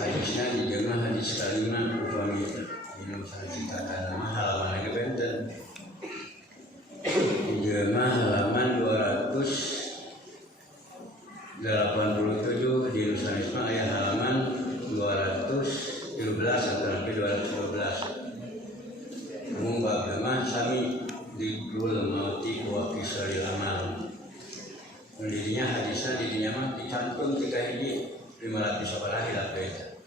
hadisnya di jemaah hadis kalimat upami minum sancitakan nama halaman yang benten di jemaah halaman 287 di Nusanisma ayat halaman 213 sampai 212 umum bab jemaah sami dikul mauti wa kisaril amal mendidinya hadisnya didinya mah dicantum 3 hiji 500 sekolah hilang beda.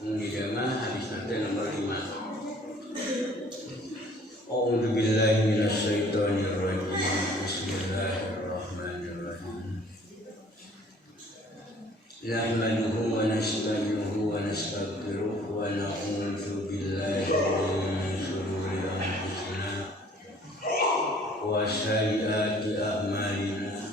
Mendidinya mah hadis nanti nomor 5. A'udzu billahi minasyaitonir rajim. Bismillahirrahmanirrahim. Nahmaduhu wa nasta'inuhu wa nastaghfiruh wa na'udzu billahi min shururi anfusina wa sayyiati a'malina.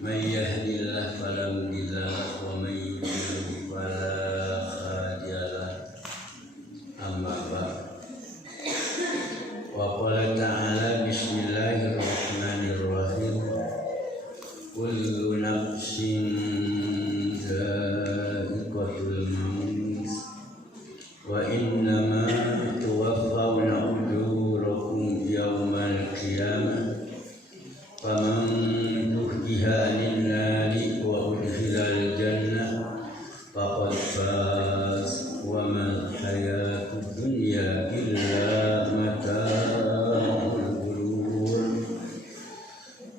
Man yahdihillahu fala mudilla lahu wa man yudlil fala hadiya lahu. Amma ba'd. Wa qala ta'ala bismillahirrahmanirrahim. Kullu nafsin dha'iqatul maut wa innama tuwaffawna ujurakum yawmal qiyamah. Faman Anil nari wa udkhilal jannah faqad faz wa mal hayatud dunya illa mata'ul ghurur.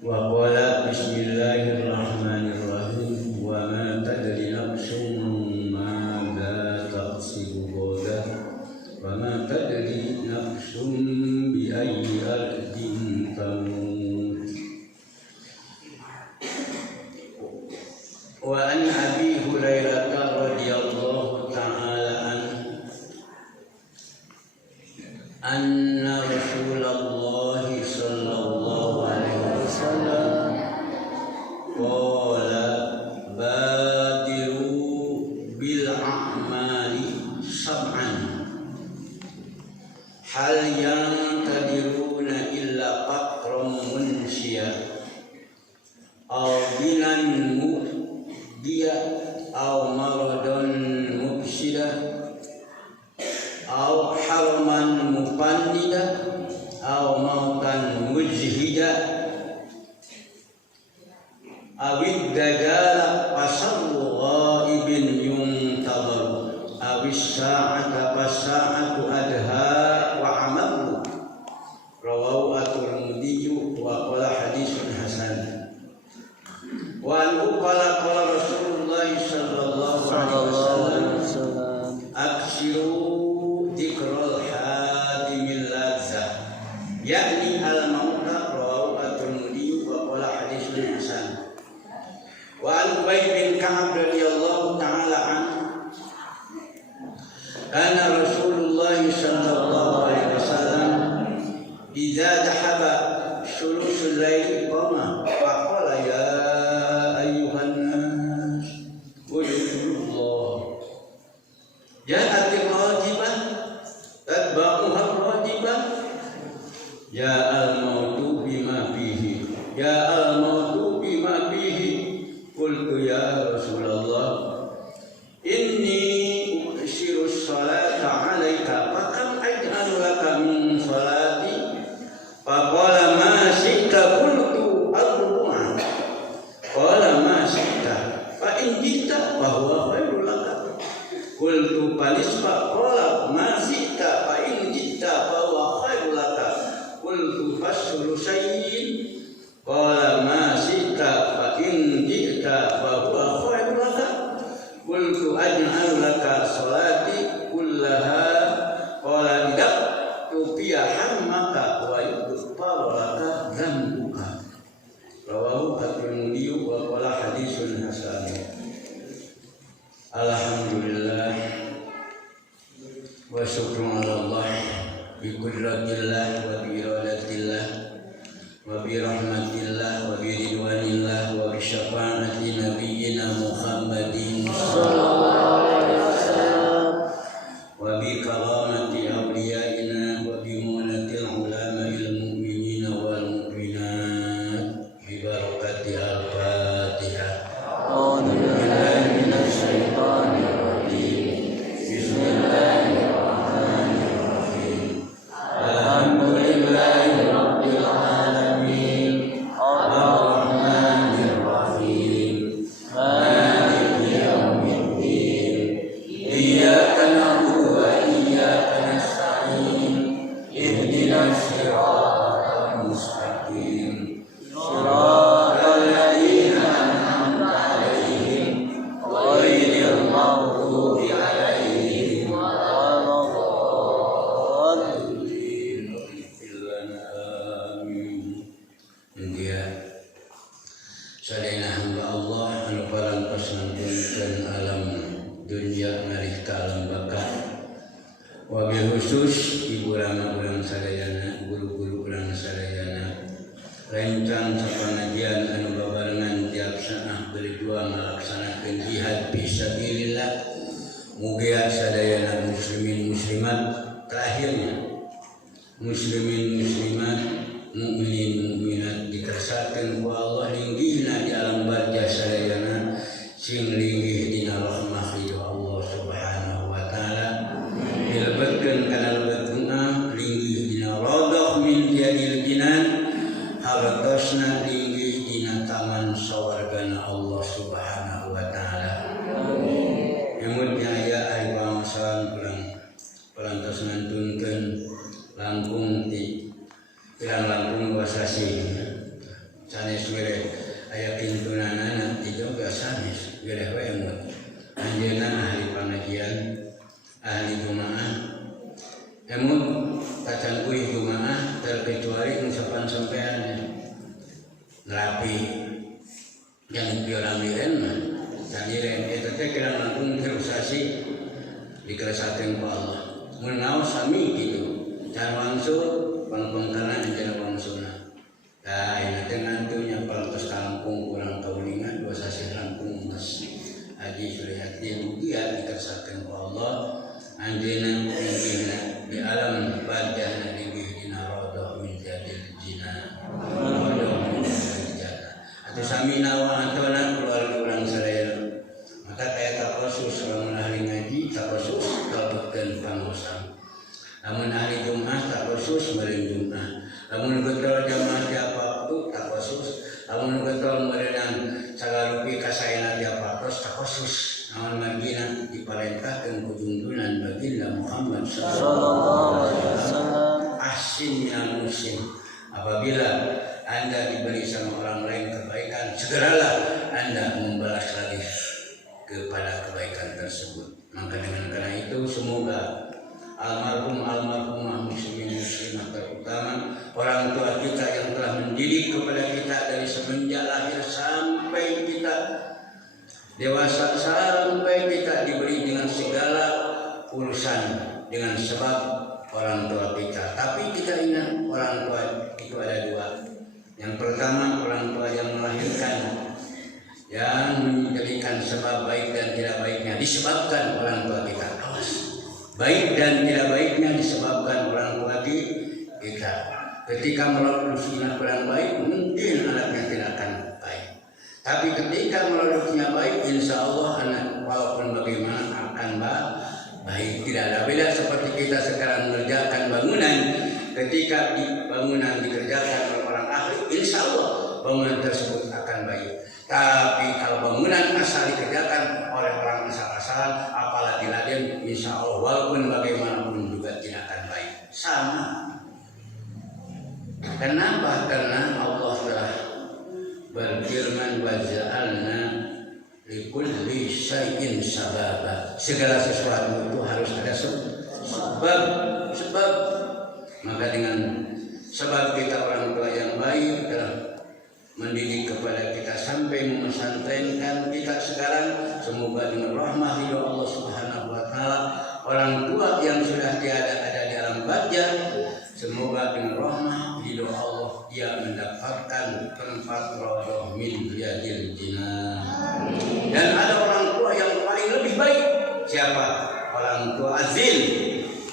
Wa qala bismillahirrahmanirrahim wa ma tadri nafsun madza taksibu ghadan wa ma tadri nafsun bi ayyi ardin tamut. Wa an Abi Hurairah radhiyallahu ta'ala anna Rasulullah sallallahu alaihi wasallam qala badiru bil a'mali sab'an hal yantadiruna illa faqram munsiyah aw bilan dia au maradun mufsidah au harman mufannidah au mautan mujhidah awid dajala pasarru ghaibin yuntadar awis sa'ata pasa'atu adha wa amalu rawahu at-Tirmidzi wa qala haditsun hasan. Wa qala Rasulullah sallallahu alaihi wasallam aksiru dzikral hadimil ladzah yakni al mauta rawahu at-Tirmidzi wa qala haditsun hasan. Wa an Ubay bin Ka'ab radhiyallahu ta'ala anhu kana Rasulullah sallallahu alaihi wasallam idza dhahaba sulusul lail qama faqala ya ja'atir rajiban tatba'uha rajiban ya al-mautu bima fihi ya al-mautu bima fihi qultu ya Rasulullah inni uksiru salata alaika fakam aj'alu laka min salati faqala ma syi'ta qultu al-ru'an qala ma syi'ta fa in ji'ta fa huwa khairul laka qultu panisfa qala ma syi'ta fa in ji'ta fa huwa khairul laka qultu fasulu sayyin qala ma syi'ta fa in ji'ta fa huwa khairul laka qultu aj'alu laka salati kullaha qala idak tufiya hammaka wa yudfaru laka dzambuka rawahu at-Tirmidzi wa qala haditsun hasan. Alhamdulillah wa syukru ala Allah bi qudratillah wa bi iradatillah wa bi rahmatillah wa bi ridwanillah wa bi syafaati nabiyyina Muhammadin sallallahu alaihi wasallam wa bi karamati awliyaina wa bi munatil ulama'il mu'minina wal mu'minat bi barakati al-Fatihah. khusus ibu lama ulang sadayana, guru-guru ulang sadayana, rencang sapanajian anu babarengan tiap saat berjuang melaksanakan jihad fisabilillah, mugia sadayana muslimin muslimat, terakhirnya muslimin muslimat, mukminin mukminat dikersakeun ku Allah linggihna di alam barjah sadayana, sing linggih dina rahmah ridho Allah subhanahu wa ta'ala, dilebetkeun kana lebetna linggih dina radhah min jadil jinan, hartosna linggih dina taman sawargana Allah subhanahu wa ta'ala. Emutnya aya ari pamasaran pelantos ngantunkeun langkung ti pirang langkung wasasi sanes were aya pintunana ti juga sanes were we emut anjeunna ahli pengajian ahli jumaah emut kacan kuih jumaah terkecuali ucapan sampean ngerapi yang pioramiren mah samiren eta teh kirang langkung terusasi dikeresakeun ku Allah mun naos sami kitu can wangsul pangpangkalan anjeunna wangsuna tah ieu teh ngantunya parantos kampung urang kaulingan dua sasi langkung emas Haji Suryati mugia dikeresakeun ku Allah anjeunna linggihna di alam barjahna linggih dina radhah min jadil jinan radhah min jadil jannah atuh sami nawa atona keluarga urang sadaya maka kaya takosus lamun ahli ngaji takosus kalebetkeun pangosam lamun ahli Jumat takosus meureun Jumat lamun betul jamaah tiap waktu takosus lamun betul meureunang sagarupi kasaena tiap waktu takosus namun magina diperintahkan ku junjungan baginda Muhammad sallallahu alaihi wasallam ahsin ya muslim apabila anda diberi sama orang lain kebaikan segeralah anda membalas lagi kepada kebaikan tersebut. Maka dengan karena itu semoga almarhumah muslimin muslimat terutama orang tua kita yang telah mendidik kepada kita dari semenjak lahir sampai kita dewasa sampai kita diberi dengan segala urusan dengan sebab orang tua kita. Tapi kita ingat orang tua itu ada dua. Yang pertama orang tua yang melahirkan, yang menjadikan sebab baik dan tidak baiknya disebabkan orang tua kita. Awas, baik dan tidak baiknya disebabkan orang tua kita. Ketika melalui kurang baik, mungkin anaknya tidak akan baik. Tapi ketika melalui baik, insya Allah anak walaupun bagaimana akan baik. Tidak ada beda seperti kita sekarang mengerjakan bangunan. Ketika bangunan dikerjakan oleh orang ahli, insya Allah bangunan tersebut akan baik. Tapi kalau bangunan asal dikerjakan oleh orang asal-asalan, apalagi laden, insya Allah walaupun bagaimanapun juga tidak akan baik. Sama. Kenapa? Karena Allah telah berfirman wa ja'alna likulli syai'in sababa. Segala sesuatu itu harus ada sebab. Maka dengan sebab kita orang tua yang baik telah mendidik kepada kita sampai memesantrenkan kita sekarang, semoga dengan rahmah ridho Allah Subhanahu wa taala orang tua yang sudah tiada ada di alam barjah, semoga dengan rahmah ridho Allah dia mendapatkan tempat radhah min riyadil jinan. Dan ada orang tua yang paling lebih baik. Siapa? Orang tua azil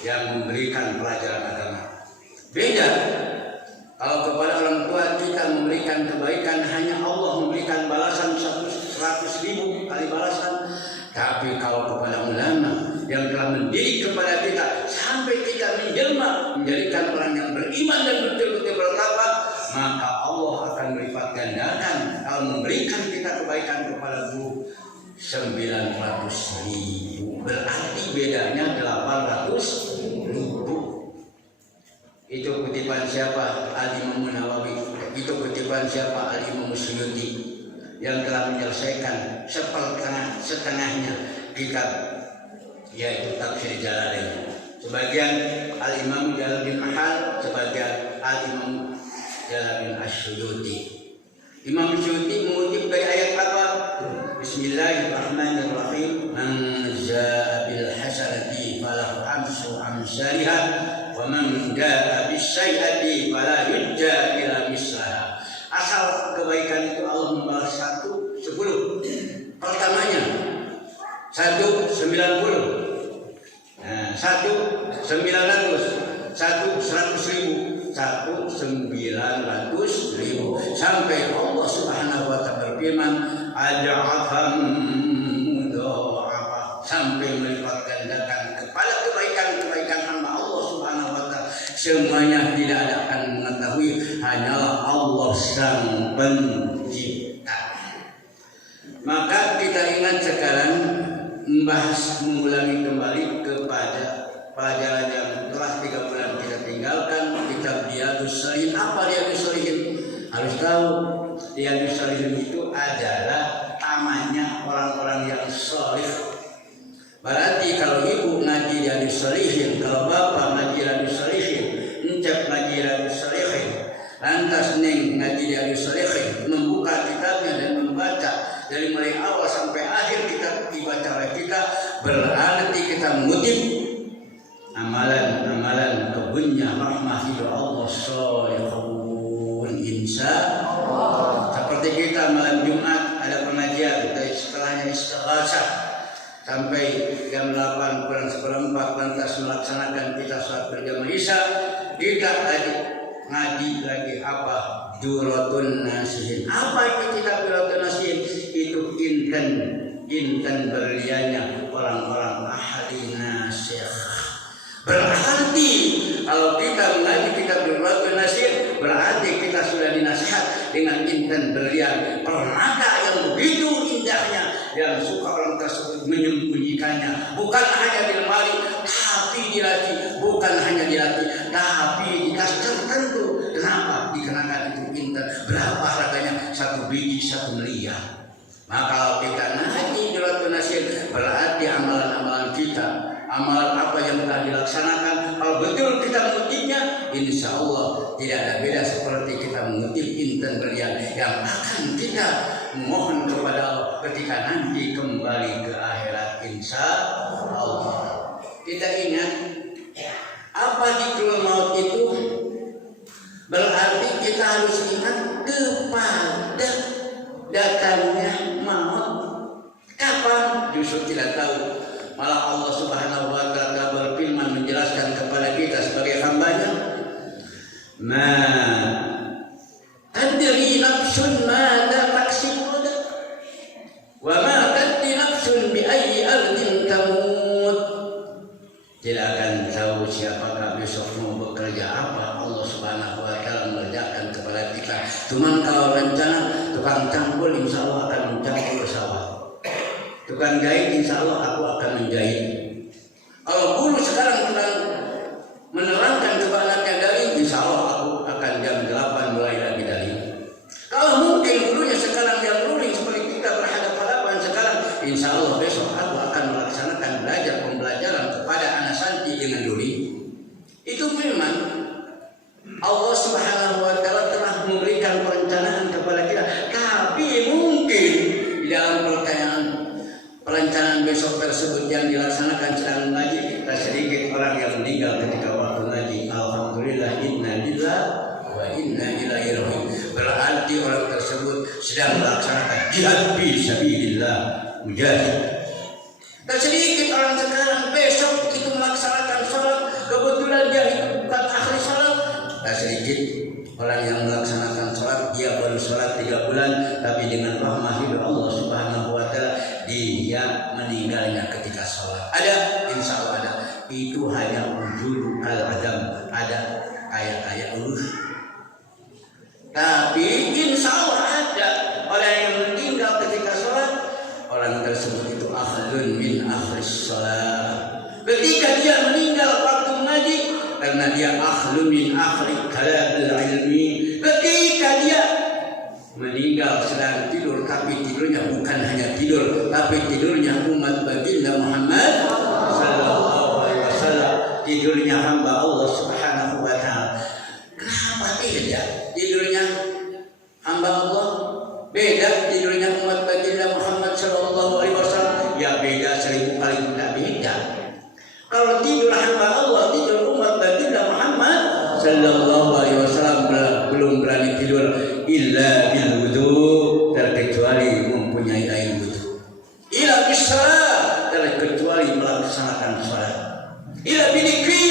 yang memberikan pelajaran agama. Beda. Kalau kepada orang tua kita memberikan kebaikan, hanya Allah memberikan balasan 100.000 kali balasan. Tapi kalau kepada ulama yang telah mendidik kepada kita sampai kita menjelma menjadikan orang yang beriman dan betul-betul bertakwa, maka Allah akan melipat gandakan kalau memberikan kita kebaikan kepada guru 900.000. Berarti bedanya 800.000. Itu kutipan siapa? Al-Imam Nawawi. Itu kutipan siapa? Al-Imam Suyuti yang telah menyelesaikan setengahnya kitab, yaitu Tafsir Jalalain. Sebagian Al-Imam Jalaluddin Mahal, sebagian Al-Imam Jalaluddin As-Suyuti. Imam Suyuti mengutip dari ayat apa? Bismillahirrahmanirrahim. Man jaa bil hasanati falahu syarihat wa man jaa bisyai'ati fala yujja ila mislaha. Asal kebaikan itu Allah membalas 1 10. Pertamanya 1 90. Nah, 1 900, 1 100.000, 1 900.000 sampai Allah Subhanahu wa taala berfirman ad'afam mudha'afa, sampai melipat gandakan kepada kebaikan-kebaikan hamba Allah Subhanahu wa taala. Semuanya tidak ada akan mengetahui, hanyalah Allah sang pencipta. Maka kita ingat sekarang mengulangi kembali kepada pelajaran yang telah 3 bulan kita tinggalkan, kitab Riyadhus Shalihin. Apa Riyadhus Shalihin? Harus tahu, Riyadhus Shalihin itu adalah tamannya orang-orang yang saleh. Berarti kalau ibu ngaji Riyadhus Shalihin, kalau bapak ngaji Riyadhus Shalihin, encep ngaji Riyadhus Shalihin, lantas neng ngaji Riyadhus Shalihin, membuka kitabnya dan membaca dari mulai awal sampai akhir kita dibaca oleh kita, berarti kita mengutip amalan-amalan kebunnya rahmahil Allah sholihun insyaallah. Seperti kita malam Jumat ada pengajian, dari setelahnya istighatsah sampai jam 8 kurang 1/4 lantas melaksanakan kita salat berjamaah Isya. Kita ngaji lagi apa? Duratun Nasihin. Apa itu kitab Duratun Nasihin? Itu intan berliannya orang-orang ahli nasikh. Berarti kalau kita mengaji kitab Duratun Nasihin, berarti kita sudah dinasihat dengan intan berlian, permata yang begitu indahnya, yang suka orang tersebut menyembunyikannya, bukan hanya di lemari tapi di hati, bukan hanya di hati tapi di tas tertentu. Kenapa dikenakan itu intan? Berapa harganya? 1 biji 1 miliar. Maka kalau kita ngaji Duratun Nasihin, berarti amalan-amalan kita, amalan apa yang telah dilaksanakan, kalau betul kita mengutipnya, insya Allah tidak ada beda seperti kita mengutip intan berlian yang akan kita mohon kepada Allah ketika nanti kembali ke akhirat insya Allah. Kita ingat apa dzikrul maut itu? Berarti kita harus ingat kepada datangnya maut. Kapan? Justru tidak tahu. Malah Allah Subhanahu wa taala berfirman menjelaskan kepada kita sebagai hambanya, ma tadri nafsun madza taksibu wa ma tadri nafsun bi ayyi ardin tamut. Tidak akan tahu siapakah besok mau bekerja apa. Allah Subhanahu wa taala mengerjakan kepada kita. Cuman kalau rencana tukang cangkul insya Allah akan mencangkul sawah, tukang jahit insya Allah aku akan menjahit. Kalau guru sekarang sedang menerangkan kepada anaknya dalil, insya Allah aku akan jam 8 mulai lagi dalil. Kalau mungkin gurunya sekarang yang ruling seperti kita berhadapan-hadapan sekarang, insya Allah besok aku akan melaksanakan belajar pembelajaran kepada anak santri dengan duri. Itu memang Allah Subhanahu wa taala telah memberikan perencanaan kepada kita. Tapi mungkin di dalam perencanaan besok tersebut yang dilaksanakan sedang mengaji, tak sedikit orang yang meninggal ketika waktu ngaji. Alhamdulillah, inna lillahi wa inna ilaihi raji'un. Berarti orang tersebut sedang melaksanakan jihad fi sabilillah, mujahid. Tak sedikit orang sekarang besok itu melaksanakan sholat, kebetulan dia itu bukan ahli sholat. Tak sedikit orang yang melaksanakan sholat, dia baru sholat 3 bulan, tapi dengan rahmah Allah Subhanahu wa taala dia meninggalnya ketika sholat. Ada, insya Allah ada. Itu hanya ujul al-adam, ada ayat-ayat tapi insya Allah ada orang yang meninggal ketika sholat. Orang tersebut itu ahlun min ahlis sholat. Ketika dia meninggal waktu mengaji, karena dia ahlun min ahli kalamil ilmi. Ketika dia meninggal sedang tidur, tapi tidurnya bukan hanya tidur, tapi tidurnya umat baginda Muhammad sallallahu alaihi wasallam, tidurnya hamba Allah Subhanahu wa taala. Kenapa beda tidurnya hamba Allah, beda tidurnya umat baginda Muhammad sallallahu alaihi wasallam? Ya beda 1000 kali tidak beda. Kalau tidur hamba Allah, tidur umat baginda Muhammad sallallahu alaihi wasallam belum berani tidur illa bil wudu, terkecuali mempunyai air wudu. Illa bis salat, terkecuali melaksanakan salat. Illa bidzikri,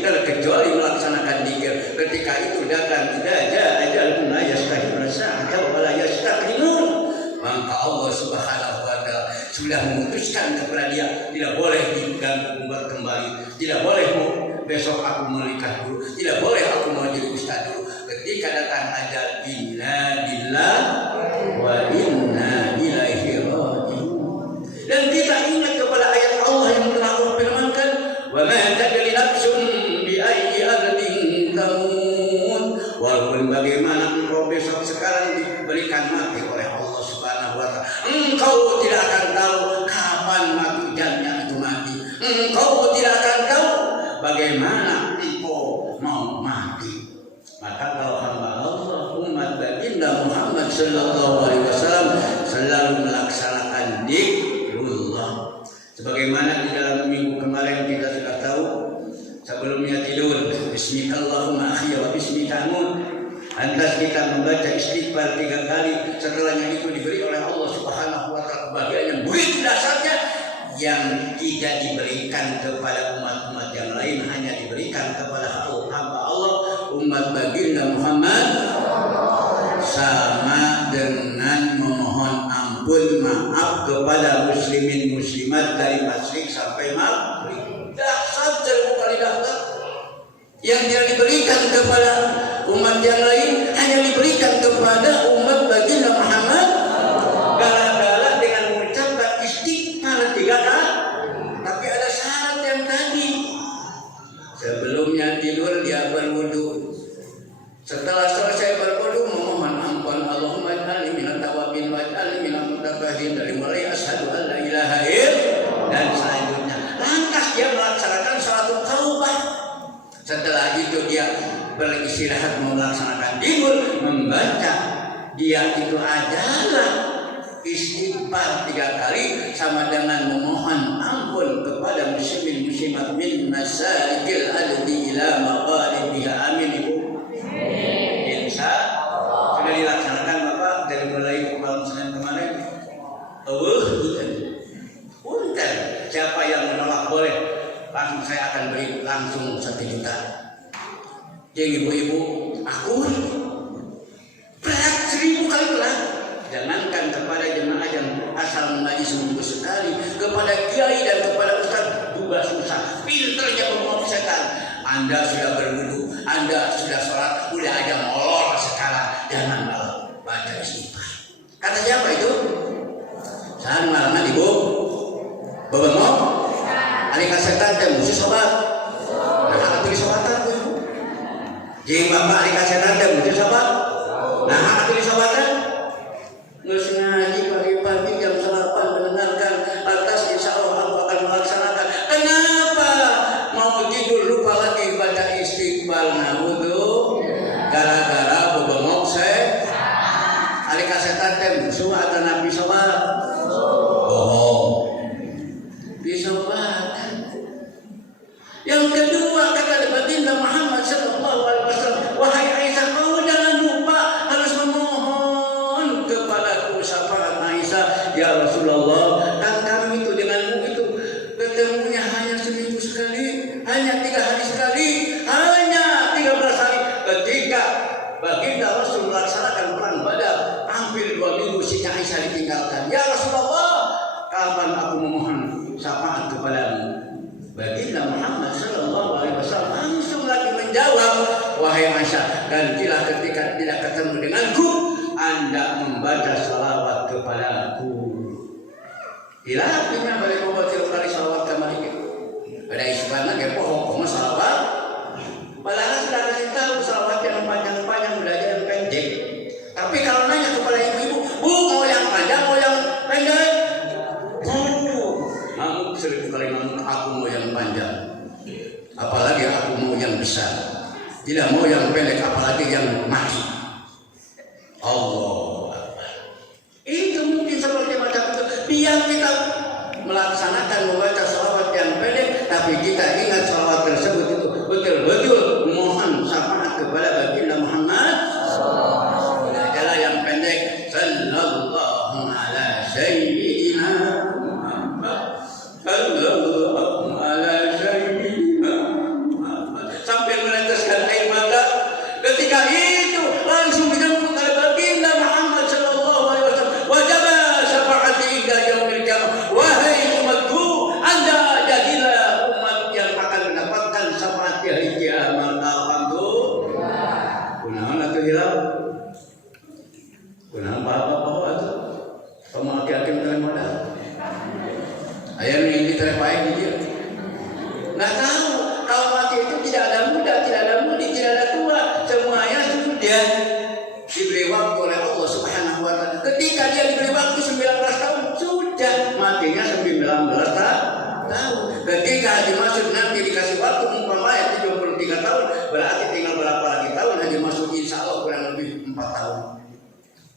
terkecuali melaksanakan zikir. Ketika itu datang ajalun la yastahiluna sa'ata wa la yastaqdimun, maka Allah Subhanahu wa taala sudah memutuskan kepada dia tidak boleh diganggu kembali, tidak boleh besok aku menikah dulu, tidak boleh aku mau jadi ustaz dulu. Ketika datang ajal, inna lillahi wa inna ilaihi raji'un. Dan kita ingat kepada ayat Allah yang telah Allah firmankan, wa ma tadri nafsun bi ayyi ardin tamut. Walaupun bagaimana engkau besok sekarang diberikan mati oleh Allah Subhanahu wa taala, engkau tidak akan tahu kapan mati jamnya itu mati. Engkau tidak akan tahu bagaimana engkau mau mati. Maka kalau hamba Allah umat baginda Muhammad sallallahu alaihi wasallam selalu melaksanakan zikrullah. Sebagaimana di dalam minggu kemarin kita sudah tahu, sebelumnya tidur bismillahumma akhiya wa bismika amut. Lantas kita membaca istighfar 3 kali. Setelahnya itu diberi oleh Allah Subhanahu wa taala kebahagiaan yang begitu dasarnya, yang tidak diberikan kepada umat-umat yang lain, hanya diberikan kepada hamba Allah umat baginda Muhammad, sama dengan memohon ampun maaf kepada muslimin muslimat dari masyrik sampai maghrib. Dahsyat, 1000 kali dahsyat. Yang tidak diberikan kepada umat yang lain hanya diberikan kepada umat baginda Muhammad. Gara-gara dengan mengucapkan istighfar 3 kali. Tapi ada syarat yang tadi. Sebelumnya tidur dia berwudu. Setelah selesai berwudu memohon ampun, Allahumma ij'alni minat tawabin wa ij'alni minal mutatahhirin, dari mulai asyhadu an la ilaha illallah dan selanjutnya. Lantas dia melaksanakan salatul taubah. Setelah itu dia beristirahat melaksanakan tidur, membaca dia itu adalah istighfar 3 kali, sama dengan memohon ampun kepada muslimin muslimat min masyarikil ardi ila magharibiha. Amin ibu. Insya sudah dilaksanakan Bapak dari mulai malam Senin kemarin. Punten, siapa yang menolak boleh langsung saya akan beri langsung 1 juta. Jadi ibu-ibu, aku berat 1000 kali lah. Jangankan kepada jemaah yang asal mengaji seminggu sekali, kepada kiai dan kepada ustaz juga susah. Pinternya ngomong setan. Anda sudah berwudu, Anda sudah sholat, udah aja molor sekarang. Jangan malah baca istighfar. Kata siapa itu? Saya malangan ibu. Bebengok. Alika setan dan musuh sobat. Nah, akan pilih sobatan bu. Jadi bapak alika setan dan musuh sobat. Nah, akan pilih sobatan. Nggak ngaji pagi-pagi jam 8 mendengarkan. Atas insya Allah aku akan melaksanakan. Kenapa mau tidur lupa lagi baca istighfar? Nah, wudu. Gara-gara bebengok saya. Alika setan dan musuh atau nabi sobat. Yang kedua kata baginda Muhammad sallallahu alaihi wasallam, wahai Aisyah, kau jangan lupa harus memohon kepadaku syafaat. Aisyah, ya Rasulullah, dan kami itu denganmu itu ketemunya hanya seminggu sekali, hanya 3 hari sekali, hanya 13 hari. Ketika baginda Rasul melaksanakan perang Badar, hampir 2 minggu Siti Aisyah ditinggalkan. Ya Rasulullah, kapan aku memohon syafaat kepadamu? Baginda Muhammad sallallahu alaihi wasallam langsung lagi menjawab, wahai Aisyah, gantilah ketika tidak ketemu denganku, Anda membaca salawat kepadaku. Ila artinya balik membaca kali salawat kemari. Ada isbana ke pohon salawat. Padahal sudah kasih tahu salawat yang panjang-panjang udah aja yang pendek. Tapi kalau nanya kepada ibu-ibu, bu mau yang panjang mau yang pendek? Ngamuk 1000 kali ngamuk, aku mau yang panjang, apalagi aku mau yang besar, tidak mau yang pendek, apalagi yang mati. Allah itu mungkin seperti macam itu. Biar kita melaksanakan membaca salawat yang pendek, Tapi kita ingat salawat tersebut itu betul-betul mohon syafaat kepada baginda Muhammad. Adalah yang pendek, sallallahu ala sayyidina Muhammad, sallallahu ala sayyidina Muhammad, sampai meneteskan air mata. Ketika itu langsung menyambut oleh baginda Muhammad sallallahu alaihi wasallam, wajib syafaati hingga yaumil qiyamah. Wahai umatku, Anda jadilah umat yang akan mendapatkan syafaat di hari kiamat. Alhamdulillah. Kunaon atuh hilang? Kunaon apa-apa atuh? Pemakai-makai teh modal. Aya ini teh baik dia. Nggak tahu kalau mati itu tidak ada muda, tidak ada mudi, tidak ada tua, semuanya sudah diberi waktu oleh Allah Subhanahu wa taala. Ketika dia diberi waktu 19 tahun, sudah matinya 19 tahun. Ketika Haji Masud nanti dikasih waktu umpamanya 73 tahun, berarti tinggal berapa lagi tahun Haji Masud, insya Allah kurang lebih 4 tahun.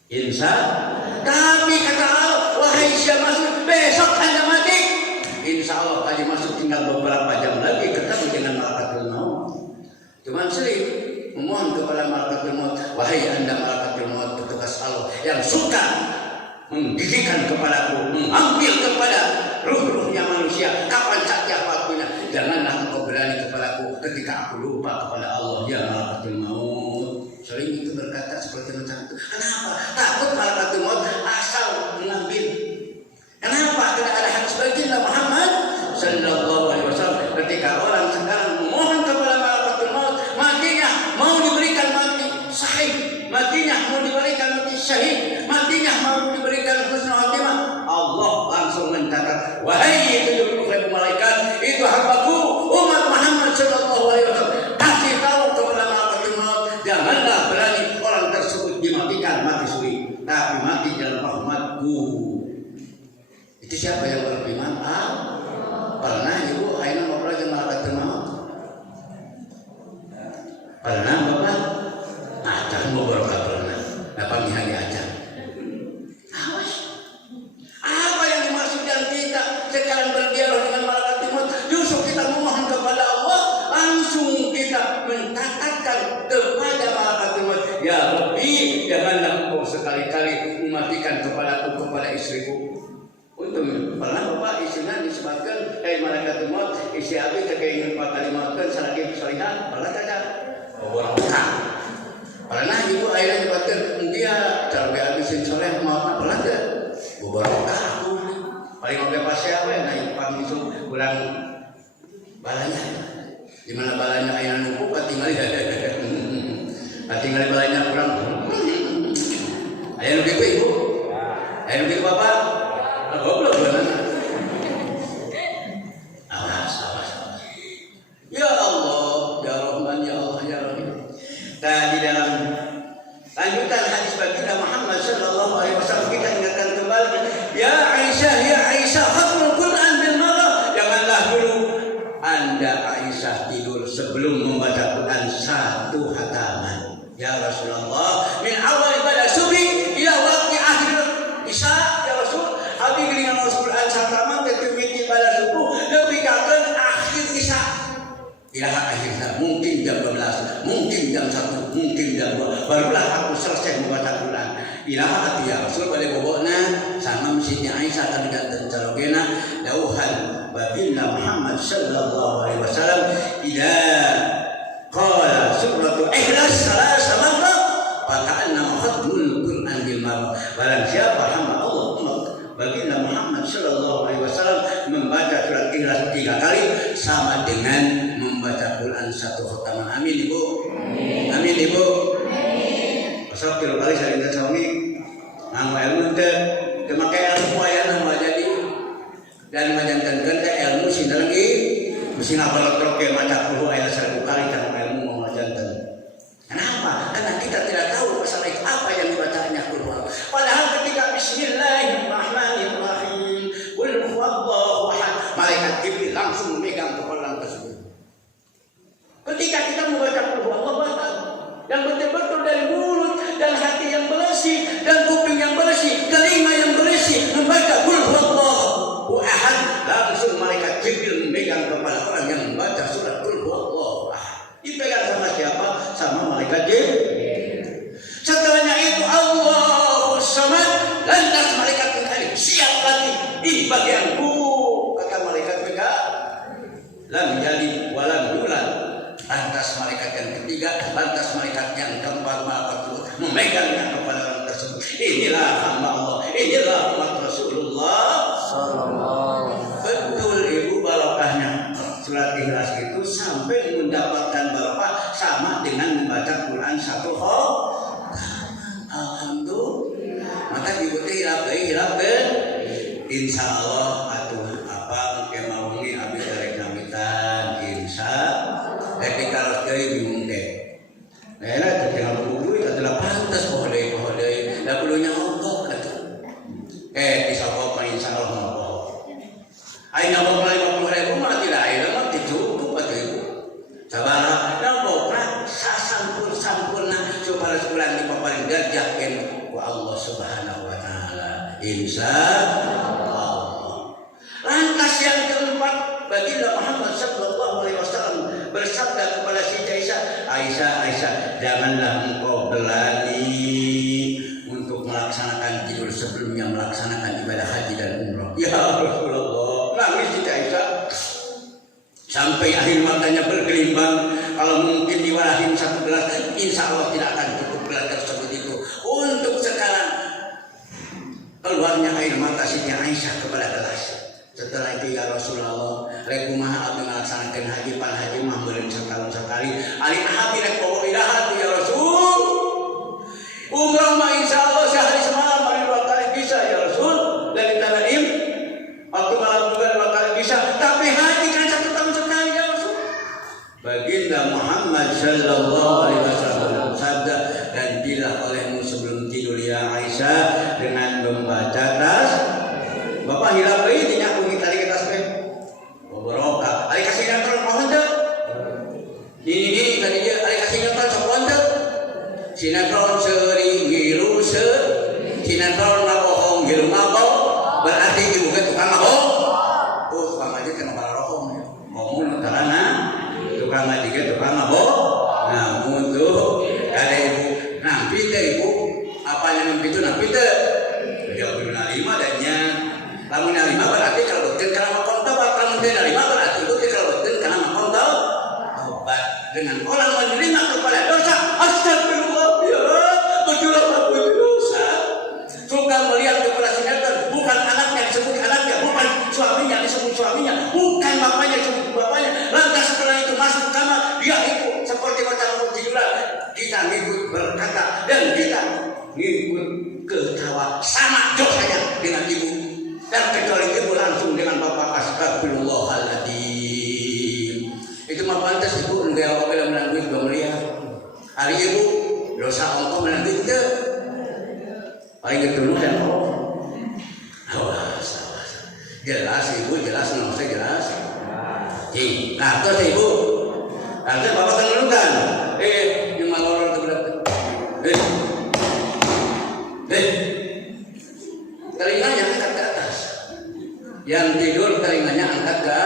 Insya. Tapi kata Allah, wahai Haji Masud, besok Anda mati. Insya Allah Haji Masud tinggal beberapa jam lagi ketemu dengan malaikat maut. Cuman sering memohon kepada malaikat maut, wahai Anda malaikat maut, petugas Allah yang suka mendidikan kepadaku, mengambil kepada ruh-ruhnya manusia kapan saja waktunya, janganlah engkau berani kepadaku ketika aku lupa kepada Allah, ya malaikat maut. Sering itu berkata seperti macam itu. Kenapa? Takut malaikat maut asal mengambil. Kenapa? Tidak ada hadis baginda Muhammad sallallahu alaihi wasallam ketika orang sekarang memohon kepada malaikat maut, matinya mau diberikan mati sahih, matinya mau diberikan mati syahid, matinya mau diberikan husnul khatimah, Allah langsung mencatat, wahai 70.000 malaikat, itu hambaku umat Muhammad sallallahu alaihi wasallam, kasih tahu kepada malaikat maut, janganlah berani orang tersebut dimatikan mati suri, tapi mati dalam rahmatku. Itu siapa yang beriman? Pernah ibu aina ngobrol dengan malaikat maut? Pernah bapak? Acan ngobrol pernah. Apa mihani acan? Awas. Apa yang dimaksudkan kita sekarang berdialog dengan malaikat maut? Justru kita memohon kepada Allah, langsung kita mencatatkan kepada malaikat maut, ya Rabbi, janganlah engkau sekali-kali mematikan kepadaku, kepada istriku. Untuk pernah bapak isinya disebutkan malaikat maut isi abi keinginan pak kalimatkan salaki salihah pernah caca borokah pernah ibu akhirnya disebutkan dia cara habisin soleh mau pernah tidak borokah aku paling oke pas siapa yang naik pagi itu kurang balanya di mana balanya ayah numpuk tinggal tinggal balanya kurang ayah numpuk ibu ayah numpuk bapak goblok banget. Awas. Ya Allah, ya Rahman, ya Allah, ya Rahim. Tadi dalam lanjutan hadis baginda Muhammad sallallahu alaihi wasallam kita ingatkan kembali, ya Aisyah, khatmul Quran bil marah. Janganlah dulu Anda Aisyah tidur sebelum membaca Quran satu hataman. Ya Rasulullah, min awal pada subuh ila waqti akhir isya. Abi dengan Al-Quran sataman ketimiti pada subuh lebih kapan akhir isya ilaha akhirnya mungkin jam 12, mungkin jam 1, mungkin jam 2 barulah aku selesai membaca Quran ilaha hati ya Rasul pada bobokna sama mesinnya Aisyah kan dan calogena dauhan baginda Muhammad sallallahu alaihi wasallam ila qala suratul ikhlas salah sama pakaian khatmul Quran bil marah. Barang siapa hamba Allah baginda Muhammad sallallahu alaihi wasallam membaca surat Ikhlas 3 kali sama dengan membaca Quran 1 khataman. Amin Ibu. Amin Ibu. Pasal 3 kali saya minta sawi nganggo ilmu teh make ilmu aya nama jadi dan majantankeun teh ilmu sindang lagi mesti ngapalok ke maca kulo aya 1000 kali kana ilmu mau majantan. Kenapa? Karena kita tidak tahu masalah apa yang dibacanya Quran. Padahal ketika Bismillahirrahmanirrahim, qul huwallahu ahad, malaikat Jibril langsung memegang kepala tersebut. Ketika kita membaca qul huwallahu ahad, yang betul-betul dari mulut dan hati yang bersih dan kuping yang bersih, telinga yang bersih membaca qul huwallahu ahad, langsung malaikat Jibril memegang kepala orang lam yalid wa lam yulad. Lantas malaikat yang ketiga, lantas malaikat yang keempat memegangnya kepada orang tersebut. Inilah hamba Allah, inilah umat Rasulullah sallallahu. Betul ibu barokahnya surat Ikhlas itu sampai mendapatkan barokah sama dengan membaca Quran satu alhamdulillah. Maka ibu hilap insya Allah atuh apa mungkin mau ini abis dari kamitan insya ketika harus dari bingung deh. Nah, ketika buku itu adalah pantas pohodai dah perlunya ngomong gitu. Bisa kok insya Allah ngomong. Ayo ngomong mulai 50.000 malah tidak ada mah cukup atau ibu. Sabar, ngomong sampurna supaya sebulan di paparin gajakin ku Allah Subhanahu wa taala. Insya Allah. Lantas yang keempat, baginda Muhammad sallallahu alaihi wasallam bersabda kepada Siti Aisyah, janganlah engkau berani untuk melaksanakan tidur sebelumnya melaksanakan ibadah haji dan umrah. Ya Rasulullah, nangis Siti Aisyah sampai akhir matanya bergelimbang. Kalau mungkin diwarahin satu gelas, insya Allah tidak akan cukup gelas tersebut itu. Untuk sekarang keluarnya air mata Siti Aisyah kepada gelas. Setelah itu ya Rasulullah, rek kumaha abdi ngalaksanakeun haji pan haji mah meureun setahun sekali. Ari haji rek bawa irahat ya Rasul. Umrah mah insyaallah sehari semalam ari 2 kali bisa ya Rasul. Dari Tanaim waktu malam juga 2 kali bisa, tapi haji kan 1 tahun sekali ya Rasul. Baginda Muhammad sallallahu alaihi wasallam sabda, gantilah olehmu sebelum tidur ya Aisyah dengan membaca Bapak hilap deui nya kudu tadi kita sampai barokah. Ari kasih nonton pohon teh. Ini tadi dia ari kasih nonton pohon teh. Sinetron seuring ngilu sinetron ngabohong ngilu ngabong. Berarti ibu ge tukang ngabong. Oh, tukang ngaji kana bararohong. Ngomong karana tukang ngaji ge tukang ngabong. Nah, untuk ada ibu nampi teh ibu apa yang nampi itu nampi teh. Ya kudu narima dan nya lamun narima berarti kalau betul karena makon tobat, lamun tidak narima berarti itu kalau betul karena makon tobat. Dengan orang menerima kepada dosa, astagfirullah ya betul dosa. Suka melihat kepada sinetron, bukan anaknya disebut anaknya, bukan suaminya disebut suaminya, bukan bapaknya disebut bapaknya. Lantas setelah itu masuk kamar, dia ikut seperti macam tiduran. Kita ngikut berkata dan kita ngikut ketawa sama dosanya dengan ibu. Dan kecuali ibu langsung dengan bapak astagfirullahaladzim. Itu mah pantas ibu enggak apa-apa menanggung juga melihat. Hari ibu dosa ongkong menanggung itu. Paling ketuluh dan awas. Jelas ibu, jelas nama saya jelas. Nah terus ibu, nanti bapak tentukan. Yang malu orang terberat. Telinganya angkat ke atas. Yang tidur telinganya angkat ke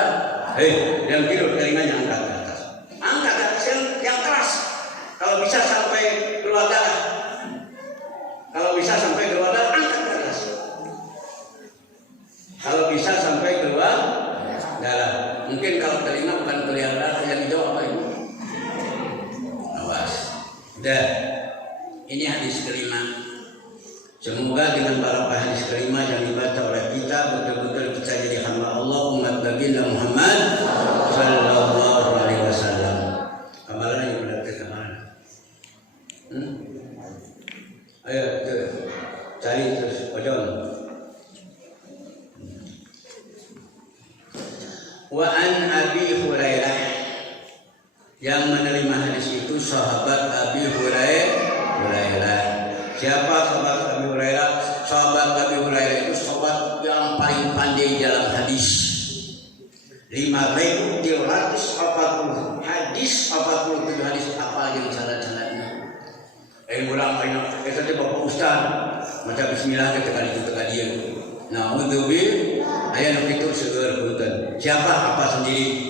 yang tidur telinganya angkat ke atas. Angkat ke atas yang keras. Kalau bisa sampai keluar darah. Kalau bisa sampai keluar darah, angkat ke atas. Kalau bisa sampai keluar darah. Mungkin kalau telinga bukan keluar darah, yang hijau apa ibu? Awas. Dan ini hadis kelima. Semoga dengan barokah hadis kelima yang dibaca oleh kita betul-betul kita jadi hamba Allah umat baginda Muhammad sallallahu alaihi wasallam. Amalan yang berarti kemana? Ayo cari terus ojol. Wa an Abi Hurairah, yang menerima hadis itu sahabat Abi Hurairah. Siapa sahabat Abi Hurairah? Sahabat Abi Hurairah itu sahabat yang paling pandai dalam hadis. 5.340 hadis, 47 hadis apa yang sanad-sanadnya. Ulang banyak. Kita Bapak Ustaz macam bismillah ketika dia. Nah, untuk ayat itu seger punten. Siapa apa sendiri?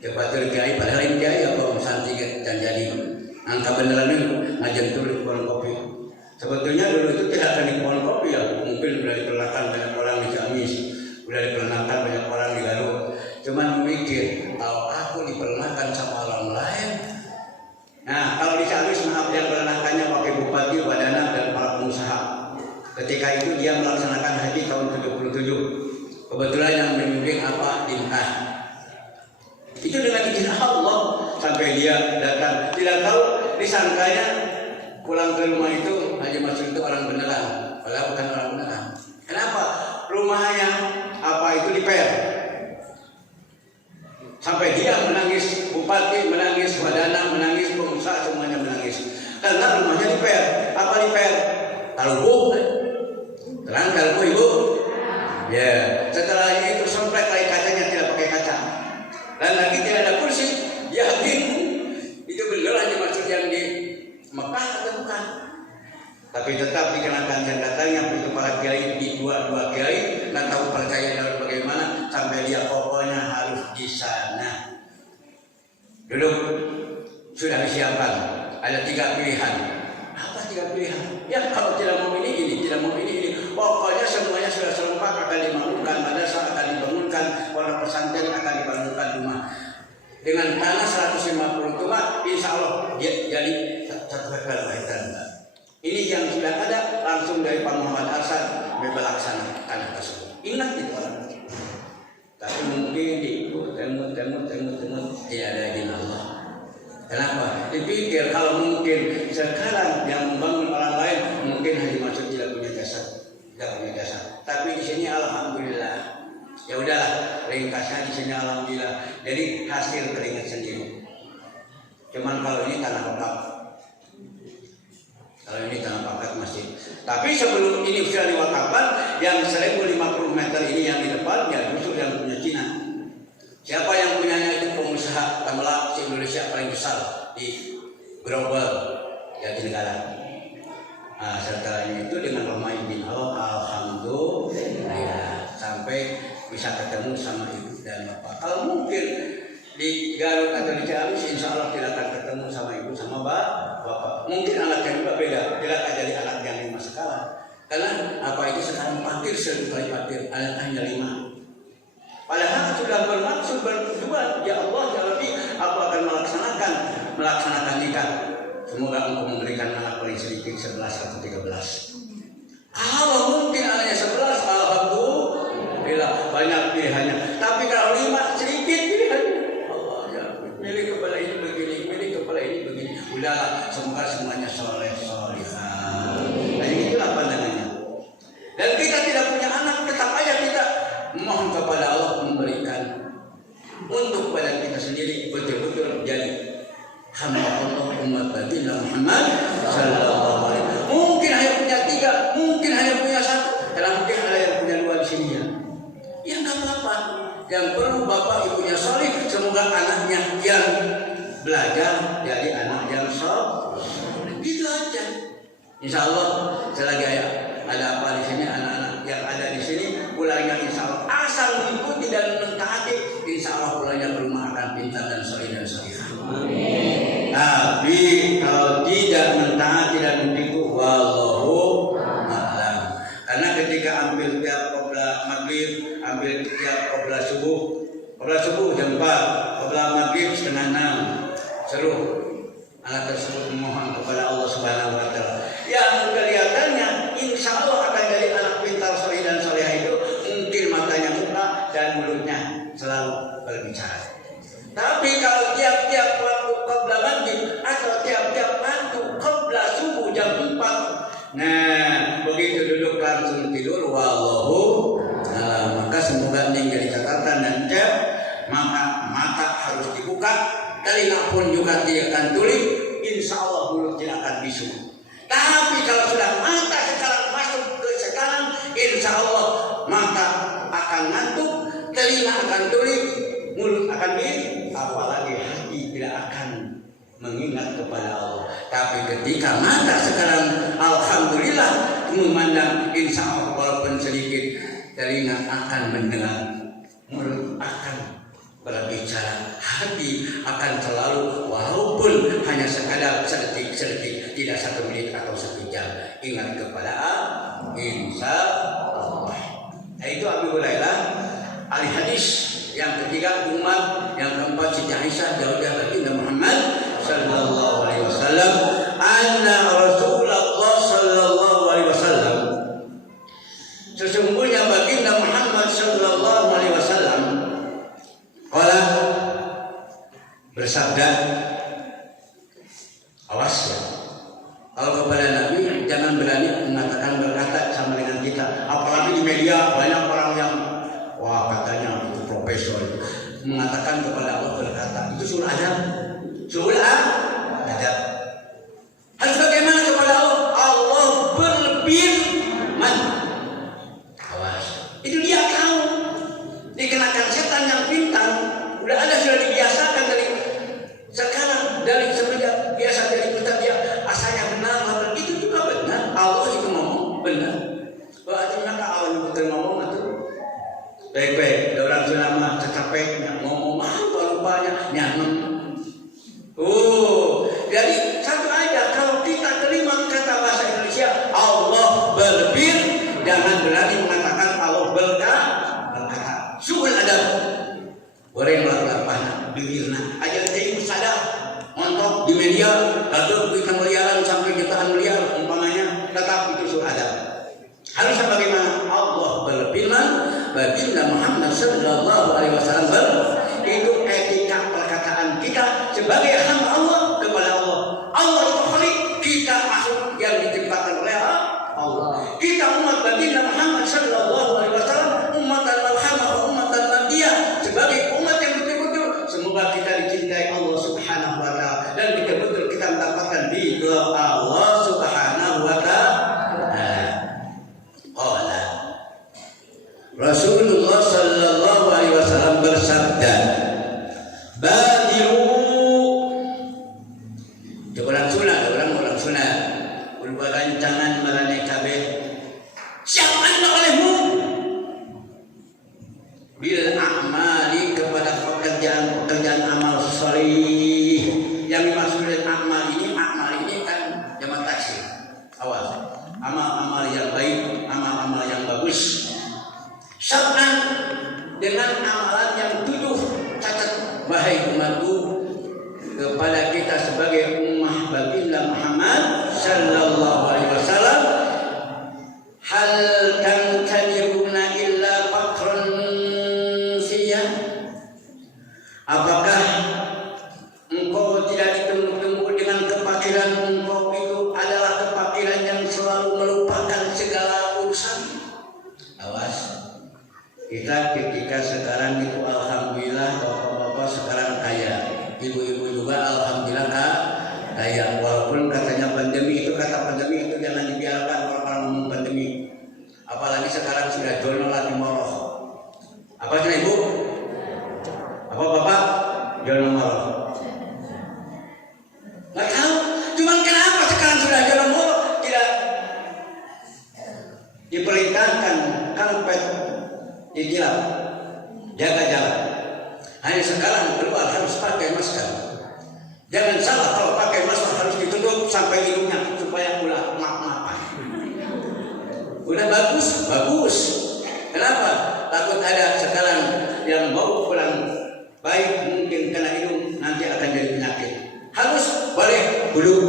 Kepada kiai padahal ini kiai apa santi dan jadi. Angka beneran ini ngajen tulis warung kopi. Sebetulnya dulu itu tidak akan di pohon kopi ya, mungkin sudah diperlakukan banyak orang di Ciamis, sudah diperlakukan banyak orang di Garut. Cuman memikir, tahu Kebetulan yang membimbing apa lintah. Itu dengan izin Allah sampai dia datang. Tidak tahu disangkanya pulang ke rumah itu Haji Masyur itu orang beneran, padahal bukan orang beneran. Kenapa? Rumahnya apa itu diper. Sampai dia menangis, bupati menangis, wadana menangis, pengusaha semuanya menangis. Karena rumahnya diper. Apa diper? Taruh terang taruh ibu. Ya, setelah itu semprot kali kacanya tidak pakai kaca. Dan lagi tidak ada kursi. Ya bingung. Itu benar Haji Masyur yang di Mekah atau bukan? Tapi tetap dikenakan jabatannya itu para kiai di dua kiai, nggak tahu percaya dalam bagaimana sampai dia pokoknya harus di sana. Duduk sudah disiapkan, ada 3 pilihan. Apa 3 pilihan? Ya kalau tidak mau ini, tidak mau ini. Pokoknya semuanya sudah serempak akan dibangunkan, madrasah akan dibangunkan, pondok pesantren akan dibangunkan rumah. Dengan tanah 150 rumah, insya Allah jadi 1 hektar. Ini yang sudah ada langsung dari Pak Muhammad Arsyad melaksanakan tanah tersebut. Ingat itu orang. Tapi mungkin temut tidak ada izin Allah. Kenapa? Dipikir kalau mungkin sekarang yang membangun orang lain mungkin Haji Masyur tidak punya jasa. Tapi di sini alhamdulillah. Ya udahlah, ringkasnya di sini alhamdulillah. Jadi hasil keringat sendiri. Cuman kalau ini tanah wakaf. Kalau ini tanah pakat masjid. Tapi sebelum ini sudah diwakafkan, yang 1050 meter ini yang di depan, ya justru yang punya Cina. Siapa yang punyanya itu pengusaha tambelak di Indonesia paling besar di Growol, Jatinegara. Nah, setelah itu dengan rahmat izin Allah, alhamdulillah sampai bisa ketemu sama ibu dan bapak. Kalau mungkin di Garut atau di Ciamis, insya Allah tidak akan ketemu sama ibu sama bapak. Mungkin anaknya juga beda, tidak akan jadi anak yang 5 sekarang. Karena apa itu sekarang parkir 1 kali parkir, anak hanya 5. Padahal sudah bermaksud bertujuan, ya Allah ya Rabbi, aku akan melaksanakan nikah. Semoga engkau memberikan anak paling sedikit 11 atau 13. Kalau mungkin anaknya 11, alhamdulillah banyak pilihannya. Tapi kalau 5 sedikit pilihannya. Allah ya, milih kepala ini begini, milih kepala ini begini. Udahlah, semoga semuanya solehah. Nah, itulah pandangannya. Dan kita tidak punya anak, tetap aja kita mohon kepada Allah memberikan untuk badan kita sendiri betul-betul jadi hamba Allah umat baginda Muhammad sallallahu alaihi wasallam. Mungkin hanya punya 3, mungkin hanya punya 1, dan mungkin ada yang punya 2 di sini ya. Ya nggak apa-apa. Yang perlu bapak ibunya soleh, semoga anaknya yang belajar jadi anak yang soleh. Gitu aja. Insya Allah selagi ada apa di sini, anak-anak yang ada di sini pulangnya insya Allah asal mengikuti dan mentaati, insya Allah pulangnya ke rumah akan pintar dan soleh dan solehah. Tapi kalau tidak mentaati dan mengikuti, wallahu a'lam. Karena ketika ambil tiap qobla maghrib, ambil tiap qobla subuh jam 4, qobla maghrib setengah 6, seru anak tersebut memohon kepada Allah Subhanahu wa taala. Yang kelihatannya insya Allah akan jadi anak pintar soleh dan solehah itu mungkin matanya buka dan mulutnya selalu berbicara. Tapi kalau tiap-tiap waktu qobla maghrib atau tiap-tiap waktu qobla subuh jam 4, nah begitu duduk langsung tidur, wallahu a'lam. Maka semoga ini jadi catatan dan cek, maka mata harus dibuka, telinga pun juga tidak akan tuli, insya Allah mulut tidak akan bisu. Tapi kalau sudah mata sekarang masuk ke sekarang, insya Allah mata akan ngantuk, telinga akan tuli, mulut akan bisu, apalagi hati tidak akan mengingat kepada Allah. Tapi ketika mata sekarang alhamdulillah memandang, insya Allah walaupun sedikit, telinga akan mendengar, mulut akan berbicara, hati akan selalu walaupun hanya sekadar sedetik, tidak 1 menit atau 1 jam, ingat kepada Allah, insya Allah. Nah, itu Abu Hurairah. Ahli hadis yang ketiga umat, yang keempat Siti Aisyah zauja baginda Muhammad sallallahu alaihi wasallam, anna Rasulullah sallallahu alaihi wasallam, sesungguhnya baginda Muhammad sallallahu bersabda, awas ya, kalau kepada Nabi jangan berani mengatakan berkata sama dengan kita. Apalagi di media banyak orang yang wah katanya itu profesor itu mengatakan kepada Allah berkata. Itu surah adab. Surah adab. Harus bagaimana kepada Allah? Allah berfirman. Awas. Itu dia tahu. Dikenakan setan yang pintar. Udah ada sudah dibiasakan dari sekarang, dari semenjak biasa dari kita dia asalnya benar, itu juga benar. Allah itu ngomong benar. Artinya kalau Allah itu ngomong itu baik-baik. Ada orang selama secapeknya ngomong apa rupanya nyaman. Jadi satu aja kalau kita terima kata bahasa Indonesia Allah berfir, jangan berani mengatakan Allah berkata. Sungguh ada orang melakukan bibirna aja jadi sadar montok di media lalu kita miliaran sampai jutaan miliar umpamanya, tetap itu surah adab. Harusnya bagaimana? Allah berfirman, baginda Muhammad sallallahu alaihi wasallam itu etika perkataan kita sebagai hamba Allah kepada Allah. Allah itu khalik, kita makhluk yang diciptakan oleh Allah. Kita umat baginda Muhammad sallallahu alaihi wasallam, ummatan marhamah wa ummatan nabiyah, sebagai umat yang betul-betul semoga kita dicintai Allah subhanahu wa ta'ala dan betul-betul kita mendapatkan ridha Allah subhanahu wa ta'ala. Rasulullah sallallahu alaihi wasallam bersabda, badiru, orang sunat, berbarancangan marane kabeh, siapa olehmu bil a'mali kepada pekerjaan amal salih. Yang dimaksud amal ini kan jamak taksir. Awas, amal-amal yang baik, amal-amal yang bagus. Sab'an dengan amalan yang 7, catat wahai umatku, kepada kita sebagai ummah baginda Muhammad sallallahu alaihi wasallam, hal tantadiruna illa faqran siya, apakah engkau tidak ditunggu-tunggu dengan kefakiran engkau itu adalah kefakiran yang selalu melupakan segala urusan. Awas, kita ketika sekarang itu alhamdulillah bapak-bapak sekarang kaya, ibu-ibu juga alhamdulillah kaya, walaupun katanya pandemi itu jangan dibiarkan orang-orang ngomong pandemi, apalagi sekarang sudah jono lagi moroh. Apa sih ibu? Apa bapak? Jono moroh. Nggak tahu, cuman kenapa sekarang sudah jono moroh tidak diperintahkan karpet dijilat, jaga jarak. Hanya sekarang keluar harus pakai masker. Jangan salah, kalau pakai masker harus ditutup sampai hidungnya supaya ulah mak-makan. Udah bagus. Kenapa? Takut ada sekarang yang mau pulang baik mungkin kena hidung nanti akan jadi penyakit. Harus boleh dulu.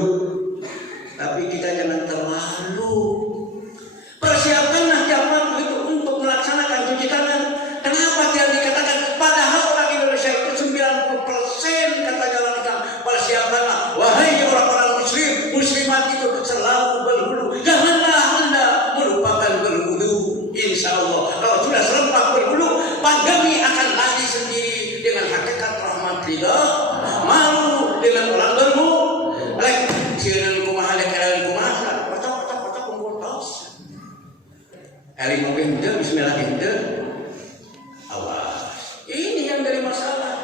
Tapi kita jangan terlalu. Persiapkanlah jamaah itu untuk melaksanakan cuci tangan. Kenapa tidak dikatakan? Padahal orang Indonesia itu 90% katanya orang Islam. Persiapkanlah, wahai orang-orang muslimat itu selalu berwudu. Janganlah anda melupakan berwudu. Insya Allah kalau sudah serempak berwudu, pandemi akan lari sendiri dengan hakikat rahmat ridha. Malu dengan orang berwudu. Bismillahirrahmanirrahim. Awas, ini yang dari masalah.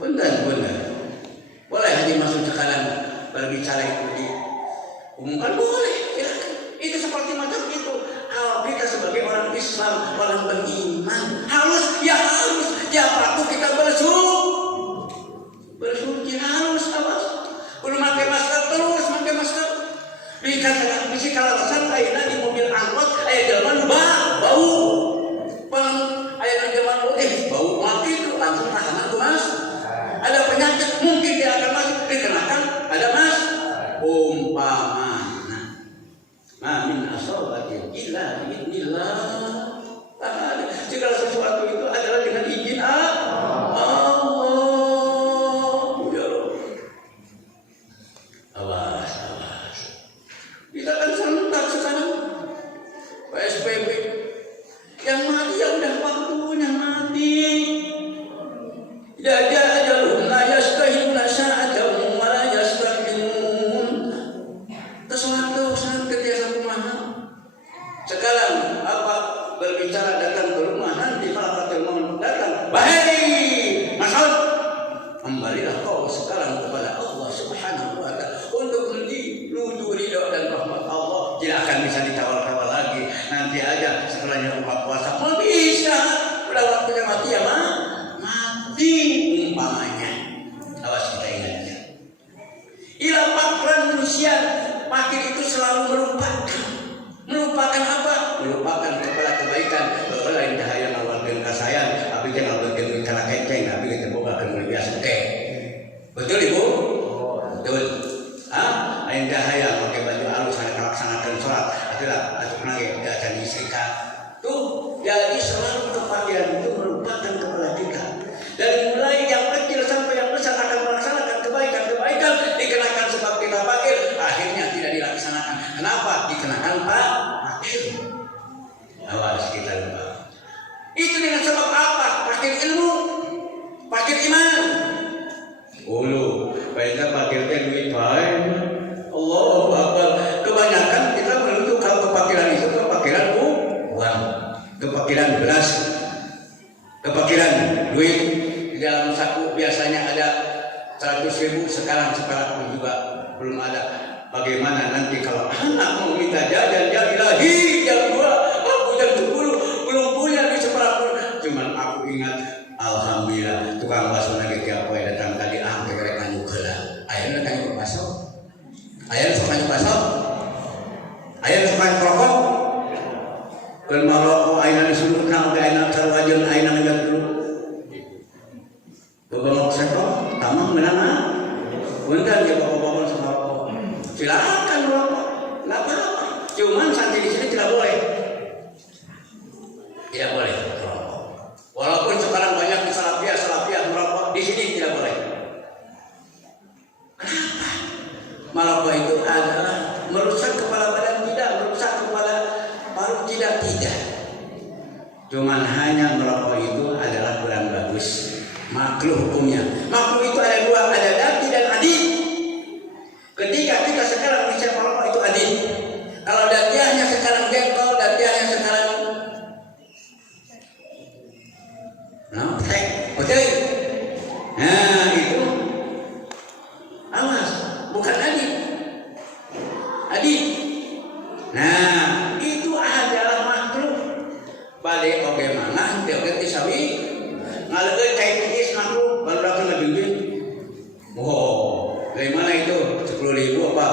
Benar. Boleh haji masuk sekarang berbicara itu diumumkan, boleh. Ya, itu seperti macam itu. Kalau kita sebagai orang Islam, orang beriman, harus. Pelaku kita bersuci harus awas. Belum pakai masker terus pakai masker. Dikatakan bisi kalasan ayeuna di mobil angkot aya jaman bau. Ayeuna jaman bau mati itu langsung tahanan tuh Mas. Ada udah waktunya mati ya mati umpamanya. Awas kita ingatnya. Ila pakran manusia, pakir itu selalu melupakan apa? Melupakan kepala kebaikan. Lain dahaya ngawalkeun kasayan, tapi jangan ngawalkeun kana kenceng, tapi kita boga keun biasa teh. Betul Ibu? Betul. Lain dahaya pakai baju halus laksanakeun salat, atuh nage acan istrika. Tuh, jadi selalu kepakaian itu melupakan kepala kita. Dari mulai yang kecil sampai yang besar akan melaksanakan kebaikan dikenakan sebab kita pakir, akhirnya tidak dilaksanakan. Kenapa? Dikenakan pakir. Awas kita lupa. Itu dengan sebab apa? Pakir ilmu, pakir iman. Ulu, baiknya pakir duit baik. Allahu Akbar. Kebanyakan kita menuntut kalau kepakiran itu kepakiran uang, kepakiran beras, kepakiran duit. Di dalam saku biasanya ada 100.000, sekarang sekarang juga belum ada. Bagaimana nanti kalau anak mau minta jajan jam ilahi jam 2, aku jam 10 belum punya di seberapa. Cuman aku ingat, alhamdulillah tukang bakso lagi tiap poe datang tadi kerek kanyu heula. Ayeuna kanyu bakso. Ayeuna sok kanyu bakso. Ayeuna sok kanyu rokok. Keun mah rokok ayeuna disuruh nang ayeuna sarwajeun ayeuna ngajak dulu. Bebangok sektor, tamang menana. Bentar ya bapak-bapak sama rokok. Silakan merokok, nggak apa-apa. Cuman santri di sini tidak boleh. Tidak boleh merokok. Walaupun sekarang banyak di salafiyah merokok, di sini tidak boleh. Kenapa? Merokok itu adalah merusak kepala badan tidak, merusak kepala paru tidak. Cuman hanya merokok itu adalah kurang bagus. Makruh hukumnya. Makruh itu ada dua, ada dati dan adi. Ketika kita sekarang bisa merokok itu adi. Kalau datiahnya sekarang jengkol, datiahnya sekarang oke. Nah itu awas, bukan adi. Nah itu adalah makruh. Balik oke mana? Oke tisawi. Ngaleun cai tiis makruh, baru datang lebih. Wow, dari mana itu? 10.000 apa?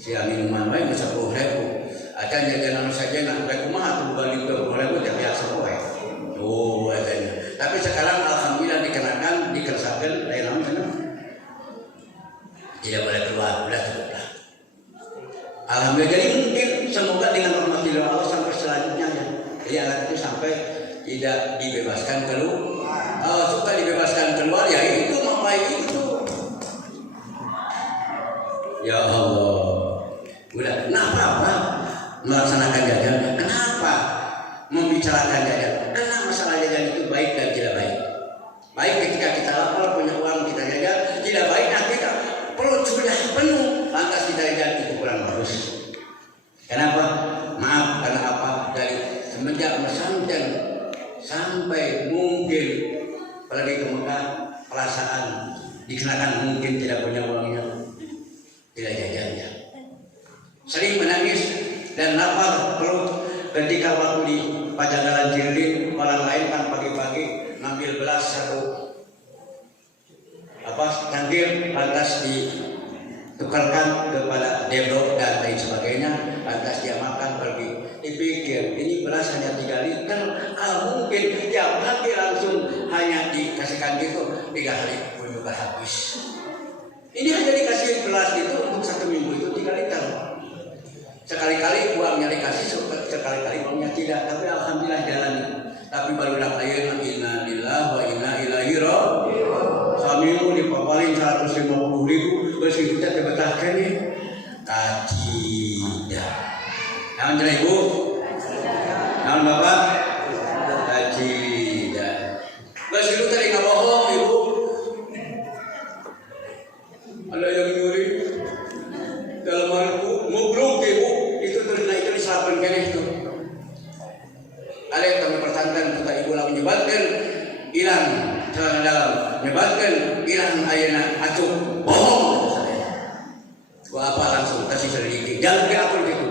Sia minuman wae 10.000. Acan jajanan saja nak rek kumaha tuh balik 20.000 teh biasa wae. Oh, katanya. Tapi sekarang alhamdulillah dikersahkan lain naon cenah. Tidak boleh keluar, sudah cukup lah. Alhamdulillah, jadi mungkin semoga dengan rahmat Allah sampai selanjutnya ya. Jadi anak itu sampai tidak dibebaskan keluar. Kalau suka dibebaskan keluar ya itu mampai itu. Ya Allah. Udah, kenapa apa melaksanakan jajan? Kenapa membicarakan jajan? Karena masalah jajan itu baik dan tidak baik. Baik ketika kita lapar punya uang kita jajan, tidak baik nanti kita perut sudah penuh lantas kita jajan itu kurang bagus. Kenapa? Maaf karena apa? Dari semenjak pesantren sampai mungkin apalagi ke Mekah perasaan dikenakan mungkin tidak punya uangnya, tidak jajannya. Sering menangis dan lapar perut ketika waktu di Pajagalan Cirilin orang lain kan pagi-pagi ngambil belas satu cangkir lantas ditukarkan kepada debro dan lain sebagainya, lantas dia makan pergi. Dipikir ini beras hanya 3 liter, kalau mungkin tiap hari langsung hanya dikasihkan gitu 3 hari pun juga habis. Ini hanya dikasih beras itu untuk 1 minggu itu 3 liter. Sekali-kali uangnya dikasih, sekali-kali uangnya tidak. Tapi alhamdulillah jalan. Tapi baru nak ayeuna inna lillahi wa inna ilaihi raji'un. Samimu dipapalin 150.000, geus kitu teh betahkeun nih. Kacida. Naon cenah Ibu? Naon Bapak? Kacida. Geus kitu teh ngabohong Ibu. Ada yang nyuri dalam hal mubruk Ibu, itu terkena itu diselapan kene itu. Ada yang kami persantren kita Ibu lah menyebatkan hilang celana dalam, menyebatkan hilang ayeuna acuh bohong. Gua apa langsung kasih selidiki, jangan diatur gitu.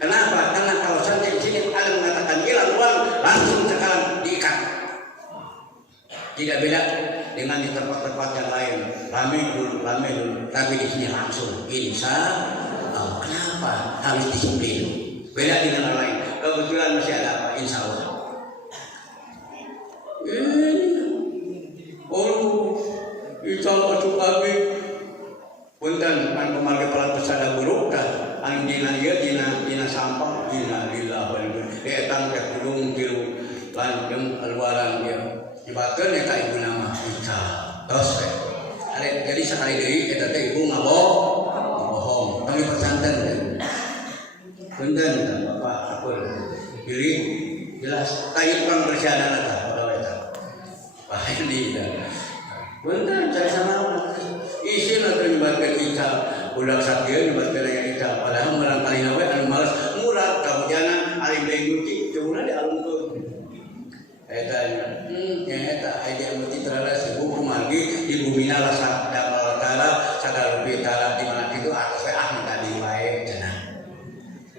Kenapa? Karena kalau sampai sini ada mengatakan hilang uang, langsung sekarang Tidak beda dengan di tempat-tempat yang lain. Ramai dulu, tapi di sini langsung. Insya Allah. Kenapa? Harus disiplin. Beda dengan yang lain. Kebetulan masih ada apa? Insya Allah. Insya Allah kami. Punten kan pemarga pelat pesada buruk dah. Anjina dia dina sampah dina lillah wal etang teh kudung tilu lanjeng keluaran dia. Nyebatkeun eta ibu nama Ica. Tos teh. Jadi sekali deui eta teh ibu ngabohong. Kami pesantren teh. Punten Bapak Sapul. Pilih jelas tayyib kang bersyahadat eta pada eta. Wah ini dah. Punten cari sama isin atau nyebatkeun Ica. Budak sakieu nyebatkeun aya Ica. Padahal barangkali we anu males murad kahujanan ari deui nguci cuma dialungkeun. Eta eta aya muti terala sibu kumargi di bumina rasa damal tara sagala bitara di mana kitu atos we minta di wae cenah.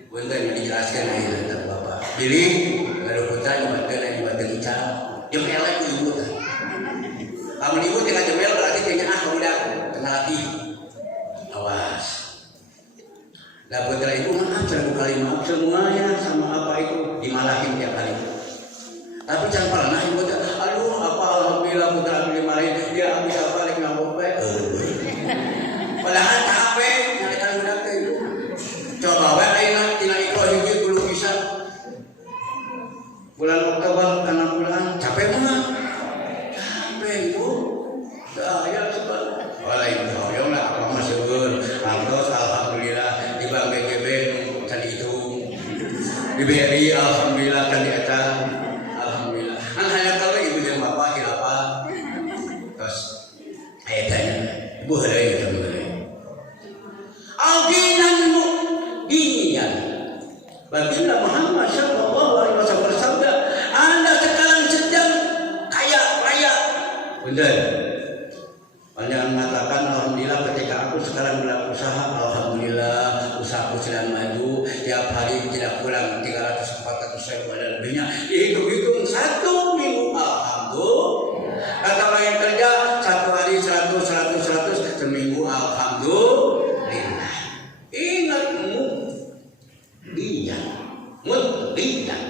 Punten dijelaskeun ieu Bapak. Pilih kalau putra nyebatkeun Ica. Jeung elek ibu teh. Kamu ibu tinggal jemel berarti kayaknya udah kena lagi. Awas. Lah putra ibu maaf 1000 kali maaf semuanya sama apa itu dimarahin tiap kali. Tapi jangan pernah ibu aduh apa alhamdulillah putra dimarahin dia bisa balik ngabuk bae. Padahal capek nyarikan budak teh ibu. Coba bae ayeuna tina iko hiji kudu bisa. Bulan Oktober kana bulan capek mah. Ibu, ya sebab. Waalaikumsalam. Ya Allah masyukur. Alhamdulillah di Bank BGB kan itu. Di BRI alhamdulillah kan dieta. Alhamdulillah. Kan hanya kalau ibu yang bapak hilafah. Terus ayatnya ibu hadai itu mulai. Al-dinan dinian. Baginda Muhammad sallallahu alaihi wasallam bersabda, Anda sekarang sedang kaya raya. Benar. Banyak mengatakan alhamdulillah ketika aku sekarang berusaha, alhamdulillah usahaku sedang maju, tiap hari tidak kurang 300-400 ribu ada lebihnya. Dihitung-hitung 1 minggu alhamdulillah. Kata orang yang kerja 1 hari 100 seminggu alhamdulillah. Ingat mudliyan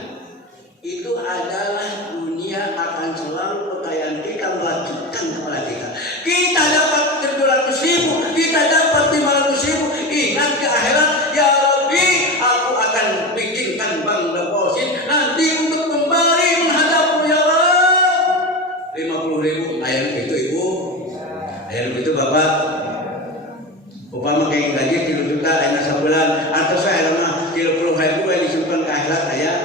itu adalah dunia akan selalu kekayaan kita melanjutkan kepada kita. Kita dapat 700.000, kita dapat 500.000. Ingat ke akhirat, ya Rabbi, aku akan bikinkan bank deposit nanti untuk kembali menghadapmu ya Allah. 50.000 ayat itu ibu, ayat itu bapak. Upama kayak gaji 3 juta ayat sebulan, atau saya mah 30.000 yang disimpan ke akhirat ayat.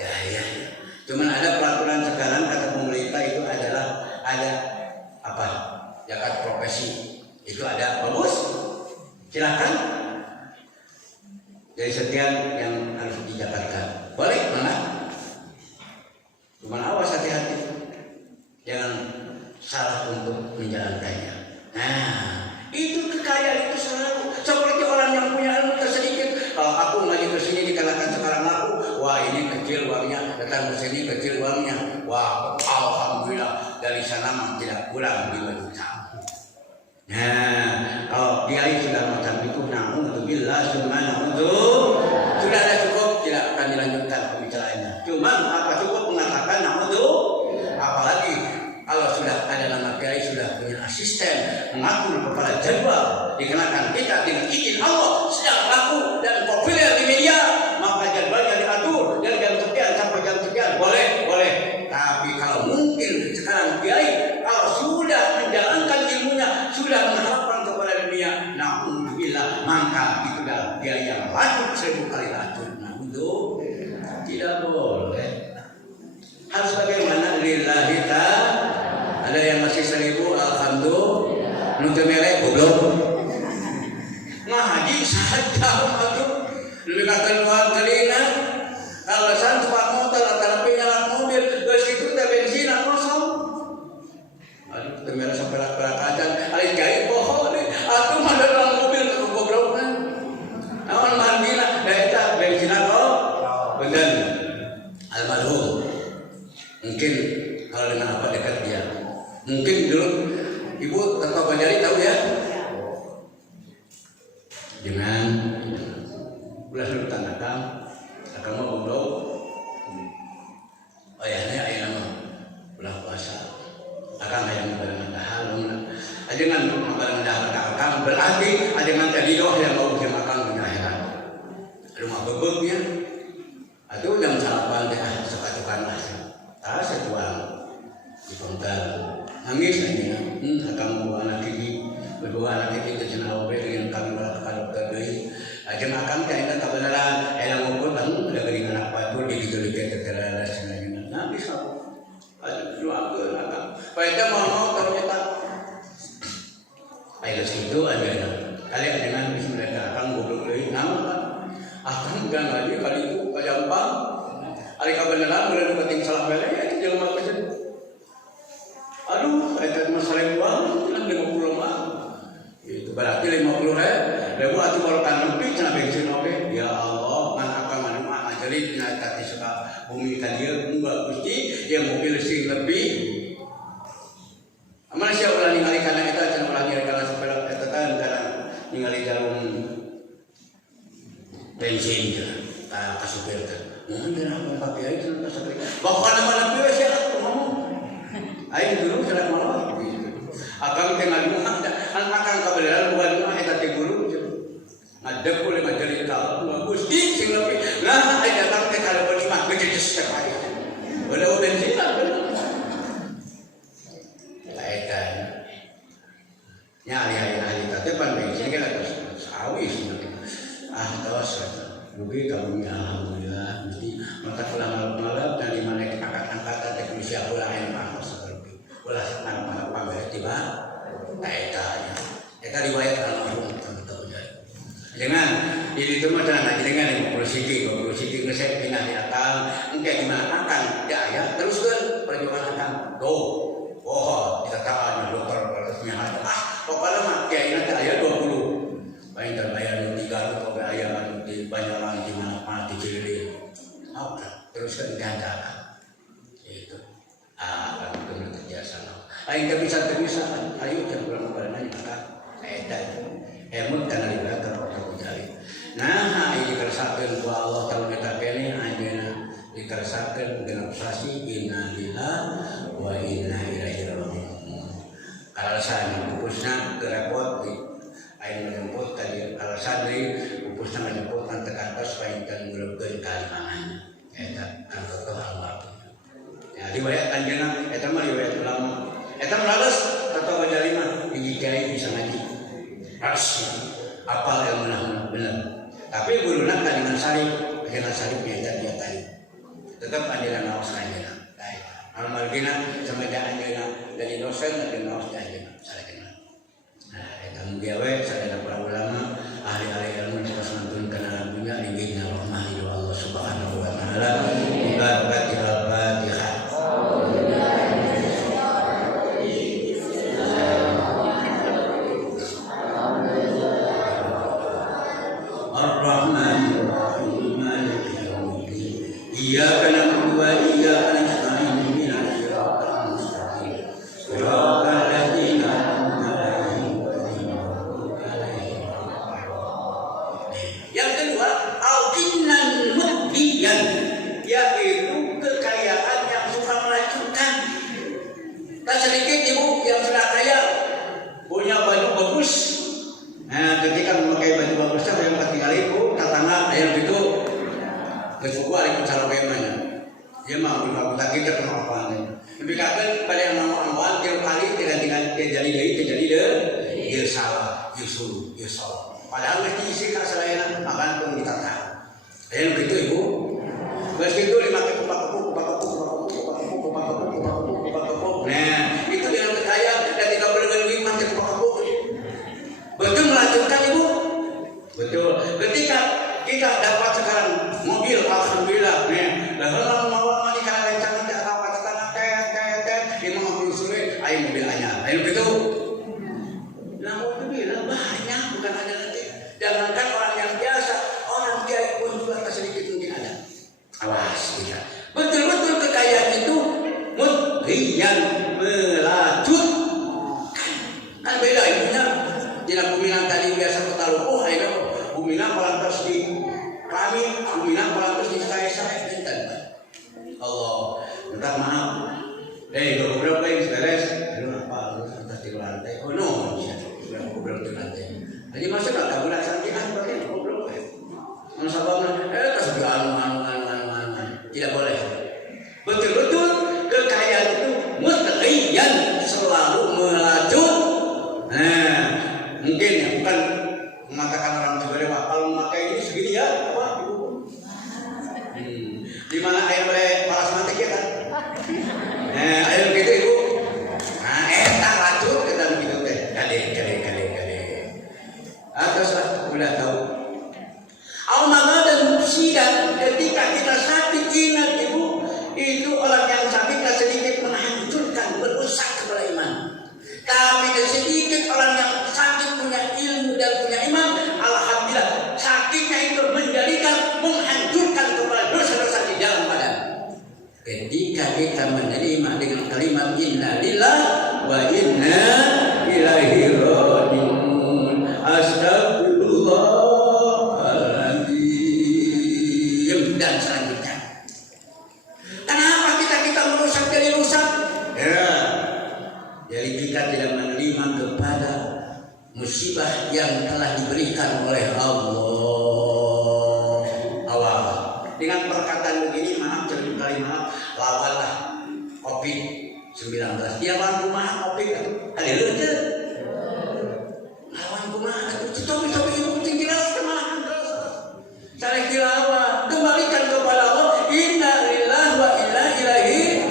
Ya. Cuman ada peraturan sekarang kata pemerintah itu adalah ada apa? Zakat profesi. Itu ada bagus. Silakan. Jadi sekian yang harus dizakatkan. Boleh mana? Cuman awas hati-hati. Jangan salah untuk menjalankannya. Nah, itu kekayaan itu selalu seperti orang yang punya ilmu sedikit. Kalau aku ngaji ke sini dikatakan sekarang aku, wah ini kecil uangnya, datang ke sini kecil uangnya. Wah, alhamdulillah dari sana mah tidak kurang 5 juta. Nah, kalau kiai sudah macam itu, na'udzubillah sudah ada cukup, tidak akan dilanjutkan pembicaraannya. Cuma apa cukup mengatakan na'udzubillah, apalagi kalau sudah ada nama kiai sudah punya asisten mengatur kepala jadwal, dikenakan kita dengan izin Allah sedang laku dan populer di media, maka jadwalnya diatur dari jam sekian sampai jam sekian boleh. Tapi kalau mungkin sekarang kiai kalau sudah menjalankan ilmunya, sudah mengharapkan kepada dunia, na'udzubillah, maka itu adalah kiai yang lanjut 1000 kali lanjut. Na'udzubillah, tidak boleh. Harus bagaimana? Lillahi ta'ala. Ada yang masih 1000, alhamdulillah. Nuntut melek goblok. Ngaji saja maju. Lebih kata luar kelina. Alasan tempat motor atau nyala mobil, geus kitu teh bensin kosong. Aduh, teu mere saperak-perak acan, ari gaib poho deui. Atuh mah dalam mobil goblokna. Naon mandina da eta bensin kok. Bener. Almarhum. Mungkin kalau dengan apa dekat dia. Mungkin dulu ibu atau Banyari tahu ya, dengan bulan Sultan akan mau umroh, ayahnya ayah nama bulan puasa, akan ayah barang dahal, ajangan barang dahal akan berarti ajangan tadi doh yang mau dia makan punya akhirat, rumah bebeknya, atau dalam sarapan dia sekatukan nasi, setuang di konter, nangis aja, akan membawa anak gigi, berdua anak gigi terjenau dengan kami kalau terdiri. Ajeng akang kaya kebenaran, elang ngukut langsung udah gering anak padu di gitu-gitu terkera rasanya. Nah bisa, ajeng doa ke akang. Paita mau ternyata, ayo situ aja. Kali dengan bismillah akang goblok lagi, nama kan? Akang jangan lagi kali itu kajampang. Hari kebenaran boleh deketin salah bela ya, jangan makan saja. Aduh, paita masalah uang, bilang 50 mah. Itu berarti 50 Lebu atu barukan lebih cenah bensin oke. Ya Allah, man akang anu mah ajalit dina tati suka bumi ka dieu enggak Gusti yang mobil sing lebih. Amal sia ulah ningali kana eta cenah ulah ningali kana sepeda eta kan kana ningali jarum bensin cenah ka supir teh. Mun dina pake ai cenah ka supir. Bakal mana pieu sia ngomong. Aing dulu cenah malah. Akang teh ngadu akang kabeneran bukan eta teh guru. Ngadep boleh ngajari tahu Gusti sing lebih nah ai datang teh kada penimah bejejes teh aya udah bensin lah kan nya ahli teh pan bensin ge lah sawis tos rugi kamu alhamdulillah mesti maka pulang malam dan di mana angkat teh bisa ulah enak seperti ulah nang pamere tiba eta riwayat almarhum dengan ini itu macam dengan 50 siti resep pindah di akal engke gimana akan ya terus kan perjuangan akan kita tahu dokter resmi ada pokoknya mah kiai nanti ayat 20 baik terbayar di Garut atau ayat di Banyuwangi di mana di Cilili terus kan digandakan itu kan itu terbiasa ayo nggak bisa ayo jangan pulang badannya kan emut karena dibakar waktu jari. Nah, ini dikeresakeun ku Allah kalau kita kene anjeunna dikeresakeun genep sasi inna lillahi wa inna ilaihi raji'un. Alasan pupusna terepot aing menjemput tadi alasan deui pupusna menjemput kan tekantos painten ngeureupkeun kalimangan. Eta antotoh almarhum. Ya riwayat anjeunna eta mah riwayat ulama. Eta males atau bajali mah hiji kiai bisa ngaji. Apa yang benar tapi guruna dengan sarip yang dia tadi tetap anjeunna naos anjeunna almargina semenjak anjeunna dari dosen dan naos anjeunna sarekeuna nah eta mun we sadaya para ulama ahli-ahli ilmu terus nuntun kana dunya inggihna rahmani Allah subhanahu wa taala Al-Fatihah Iyyaka na'budu wa iyyaka nasta'in ihdinas siratal mustaqim siratal ladzina an'amta 'alaihim. Yang kedua, al-ghina mudhiyan, yaitu kekayaan yang suka meracunkan. Tak sedikit ibu yang sudah kaya punya baju bagus. Nah, ketika memakai baju bagus yang ketinggalan ibu tatangga ayam itu kesuku ada cara bagaimana dia mau dilakukan kita kemampuan lebih kata pada yang mau ambil tiap kali tidak jadi dia salah dia salah padahal mesti isi kasalahan akan pun dikatakan yang begitu ibu meski itu dipakai kupak nah itu dengan kekayaan dan tidak boleh lebih pakai kupak betul melanjutkan ibu betul ketika kita dapat sekarang mobil alhamdulillah lalu mau di kana lencang tidak tahu kata tet 50 sore ayo mobil anyar ayo gitu namun mobil banyak bukan hanya nanti jangankan orang yang biasa orang kiai pun juga tak sedikit mungkin ada awas kita betul-betul kekayaan itu mustaghiyan melajut. Kan beda ininya. Tidak kuminang tadi biasa kota lupuh, ayo kuminang palantas di kami, kuminang palantas di saya dan Allah, minta maaf. Goblok lagi beres. Lu apa? Lu santai di lantai. Oh no, iya. Goblok di lantai. Jadi masuk tak boleh santai pakai goblok. Mana sababnya? Tas anu. Tidak boleh. Betul-betul kekayaan itu mustaghiyan, selalu melaju. Nah, mungkin ya bukan mengatakan orang sebagai kalau memakai ini segini ya apa ibu? Di mana air paras mantek ya kan? Air gitu ibu. Nah, tak laju kita begitu teh. Kali. Atas udah tahu. Al-Maghad dan Mufsidan, ketika kita sakit ingat ibu, itu orang yang sakit sedikit menghancurkan, merusak kepada iman. Tapi sedikit orang yang sakit punya ilmu dan punya iman, alhamdulillah sakitnya itu menghancurkan kepada dosa-dosa di dalam badan. Ketika kita menerima dengan kalimat inna lillahi wa inna ilaihi raji'un, astagfirullahaladzim, dan selanjutnya. Kenapa kita merusak jadi rusak? Ya. Jadi kita tidak menerima kepada musibah yang telah diberikan oleh Allah. Awal dengan perkataan begini, maaf terlalu kali maaf, lawanlah COVID-19. Dia lawan kumaha COVID itu, ada leuteut. Lawan kumaha itu, tapi ibu tinggi jelas kemana terus. Saya kira kembalikan kepada Allah. Inna lillahi wa inna ilaihi.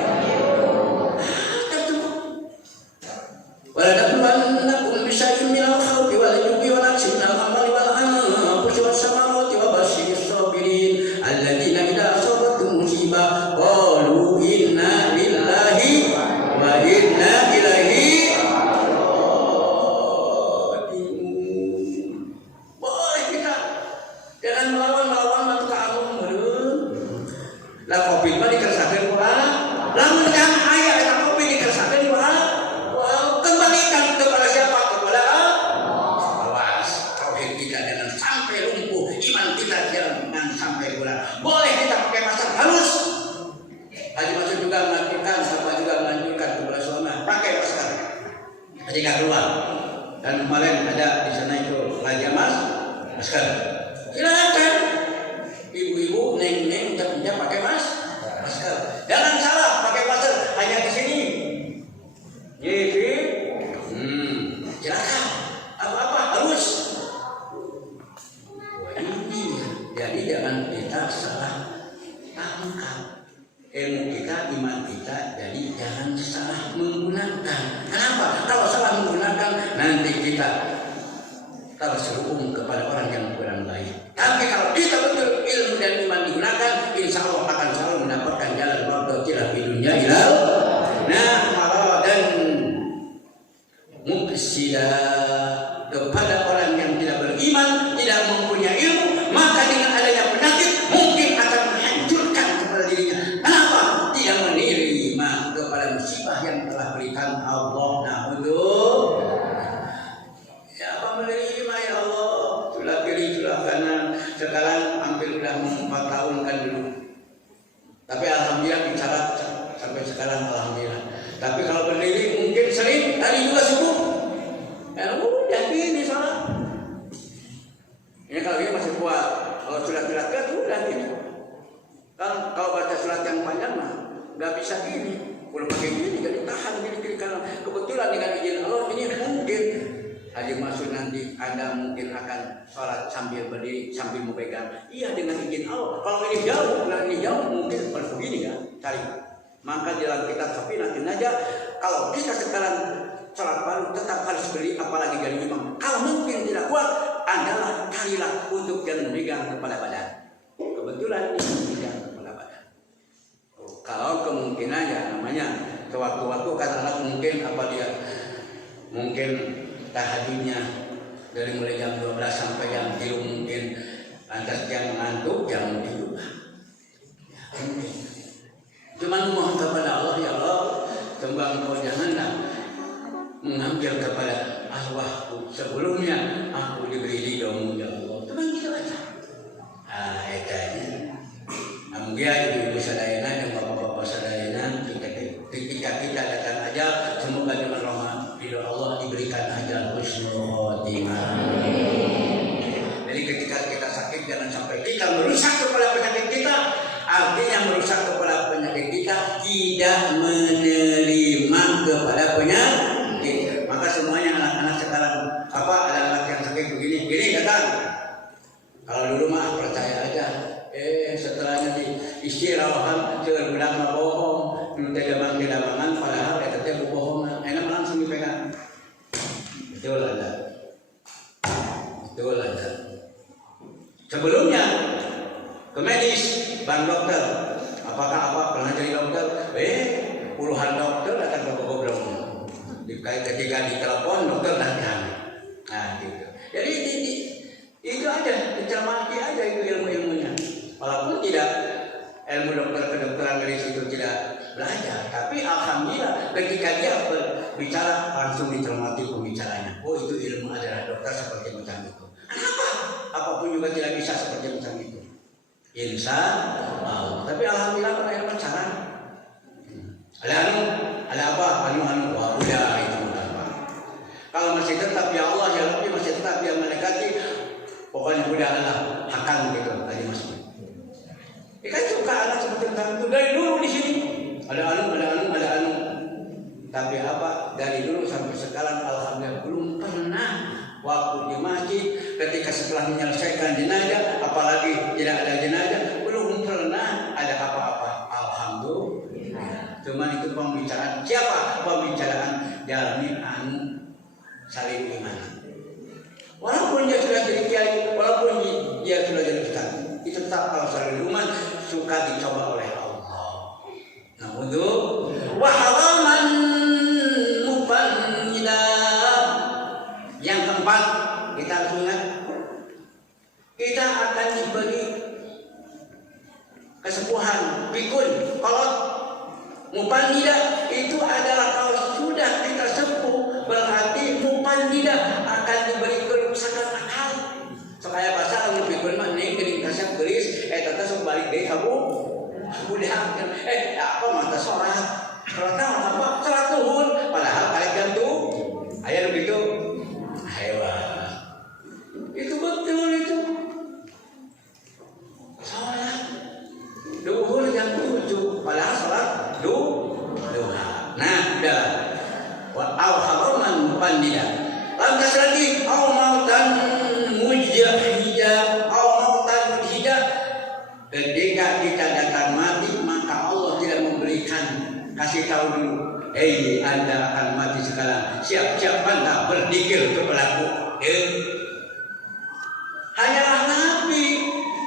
وَلَنَبْلُوَنَّكُمْ بِشَيْءٍ مِنَ الْخَوْفِ وَالْجُوعِ وَنَقْصٍ مِنَ الْأَمْوَالِ وَالْأَنفُسِ وَالثَّمَرَاتِ وَبَشِّرِ الصَّابِرِينَ الَّذِينَ إِذَا أَصَابَتْهُمْ مُصِيبَةٌ قَالُوا إِنَّا لِلَّهِ وَإِنَّا إِلَيْهِ راجعون. Boleh kita jangan melawan maka Allah meureun. Lah Covid mah dikersahkeun ku lamun jangan aya eta Covid dikersahkeun ku kembalikan kepada siapa? Kepada awas. Tauhid kita jangan sampai lumpuh, iman kita jangan sampai gula. Boleh kita pakai masker halus. Haji Masud juga menganjurkan, siapa juga menganjurkan kepada suami pakai masker ketika keluar. Dan kemarin ada di sana itu Raja Mas masker. Silakan ibu-ibu, neng-neng ucap pakai masker. Jangan salah pakai masker hanya di sini. Jadi silakan apa-apa harus. Ini jadi jangan kita salah tangkap ilmu kita, iman kita. Jadi jangan salah menggunakan. Kenapa? Kalau salah menggunakan nanti kita terselubung kepada orang yang kurang baik. Tapi kalau kita betul ilmu dan iman digunakan, insya Allah akan selalu mendapatkan jalan kita di dunia ilal. Nah, dan mufsida kepada orang yang tidak beriman, tidak mempunyai ilmu, maka dengan adanya penyakit mungkin akan menghancurkan kepada dirinya. Kenapa? Tidak menerima kepada musibah yang telah berikan Allah. Nah, untuk ya apa menerima ya Allah? Sudah kiri, sudah kanan. Sekarang hampir sudah 4 tahun kan dulu. Tapi alhamdulillah bicara sampai sekarang alhamdulillah. Tapi kalau berdiri mungkin sering, tadi juga subuh. Udah gini salah. Ini kalau ini masih kuat. Kalau surat-surat kan udah gini. Kan kalau baca surat yang panjang mah nggak bisa gini. Kalau pakai gini jadi tahan gini kanan. Kebetulan dengan izin Allah ini mungkin Haji Masud nanti Anda mungkin akan sholat sambil berdiri sambil memegang. Iya dengan izin Allah. Kalau ini jauh mungkin seperti begini ya. Cari. Maka dalam kitab Safinah aja kalau kita sekarang sholat baru tetap harus beri apalagi jadi imam. Kalau mungkin tidak kuat adalah carilah untuk jangan memegang kepala badan. Kebetulan ini memegang kepala badan. Kalau kemungkinannya namanya sewaktu-waktu kan anak mungkin apa dia mungkin tahajudnya dari mulai jam 12 sampai jam 3 mungkin lantas yang ngantuk yang tidur. Cuman mohon kepada Allah ya Allah Sembah engkau janganlah mengambil kepada arwahku sebelumnya aku diberi ridhomu ya Allah. Cuma gitu aja. Etanya. Kemudian ibu sadayana dan bapak-bapak sadayana ketika kita datang ajal, semoga dengan rahmat ridho Allah diberikan ajal husnul khotimah. Jadi ketika kita sakit jangan sampai kita merusak kepala penyakit kita. Artinya merusak kepala penyakit kita tidak menerima kepada penyakit. Maka semuanya anak-anak sekarang ada anak yang sakit begini datang. Kalau dulu mah percaya aja. Setelahnya di istirahat jangan bilang bohong, tidak gampang padahal itu bohongan. Enak langsung dipegang. Betul ada. Sebelumnya ke medis, bang dokter. Apakah pernah jadi dokter? Puluhan dokter datang ke Bogor. Ketika ditelepon dokter datang. Nah gitu. Jadi itu aja, dicermati aja itu ilmu-ilmunya. Walaupun tidak ilmu dokter kedokteran medis itu tidak belajar, tapi alhamdulillah ketika dia berbicara langsung dicermati pembicaranya. Oh itu ilmu adalah dokter seperti macam itu. Kenapa? Apapun juga tidak bisa seperti macam itu. Insya Allah. Tapi alhamdulillah pada ilmu cara. Ada apa? Wah udah itu apa? Kalau masih tetap ya Allah ya Rabbi masih tetap yang mendekati, pokoknya udah Allah akan gitu tadi masih. Kan suka anak seperti itu dari dulu di sini. Ada anu. Tapi dari dulu sampai sekarang alhamdulillah belum pernah waktu di masjid ketika setelah menyelesaikan jenazah, apalagi tidak ada jenazah, belum pernah ada apa-apa. Alhamdulillah. Cuma itu pembicaraan siapa? Pembicaraan jalmi anu saling iman. Walaupun dia sudah jadi kiai, walaupun dia sudah jadi ustaz, itu tetap kalau saling iman suka dicoba oleh Allah. Nah untuk wahalaman mufannida yang keempat kita harus ingat kita akan diberi kesepuhan pikun kolot mufannida itu adalah kalau sudah kita sepuh berarti mufannida akan diberi kerusakan akal. Supaya bahasa anu pikun mah nih geuning kasep geulis eta teh balik deui ka budak. Apa mata salat? Salat apa? Salat zuhur padahal balik jam 7. Aya nu kitu. Hewa. Itu betul itu. Salat zuhur jam 7 padahal salat duha. Nah, udah. Wa al-haraman mufannida. Lantas lagi au mautan mujahida au mautan mujahida. Ketika kita datang mati maka Allah tidak memberikan kasih tahu dulu. Anda akan mati sekarang. Siap-siap Anda berdikir kepadaku. Hanyalah Nabi.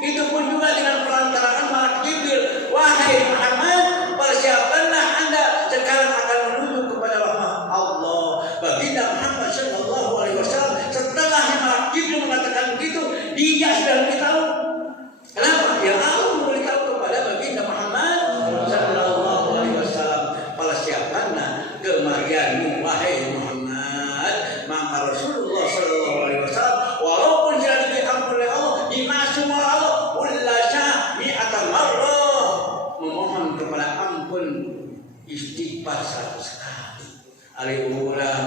Itu pun juga dengan perantaraan malaikat Jibril. Wahai Muhammad, persiapkanlah Anda sekarang akan menuju kepada rahmat Allah. Baginda Muhammad sallallahu alaihi wasallam setelah malaikat Jibril mengatakan begitu, dia sudah memberitahu. Kenapa? Ya Allah memberitahu kepada baginda Muhammad sallallahu alaihi wasallam, persiapkanlah kematianmu wahai Muhammad. Maka Rasulullah sallallahu alaihi wasallam walaupun tidak diampuni oleh Allah, dimaksud oleh Allah ullasya mi'atan marrah, memohon kepada ampun istighfar 100 kali. Ali umurah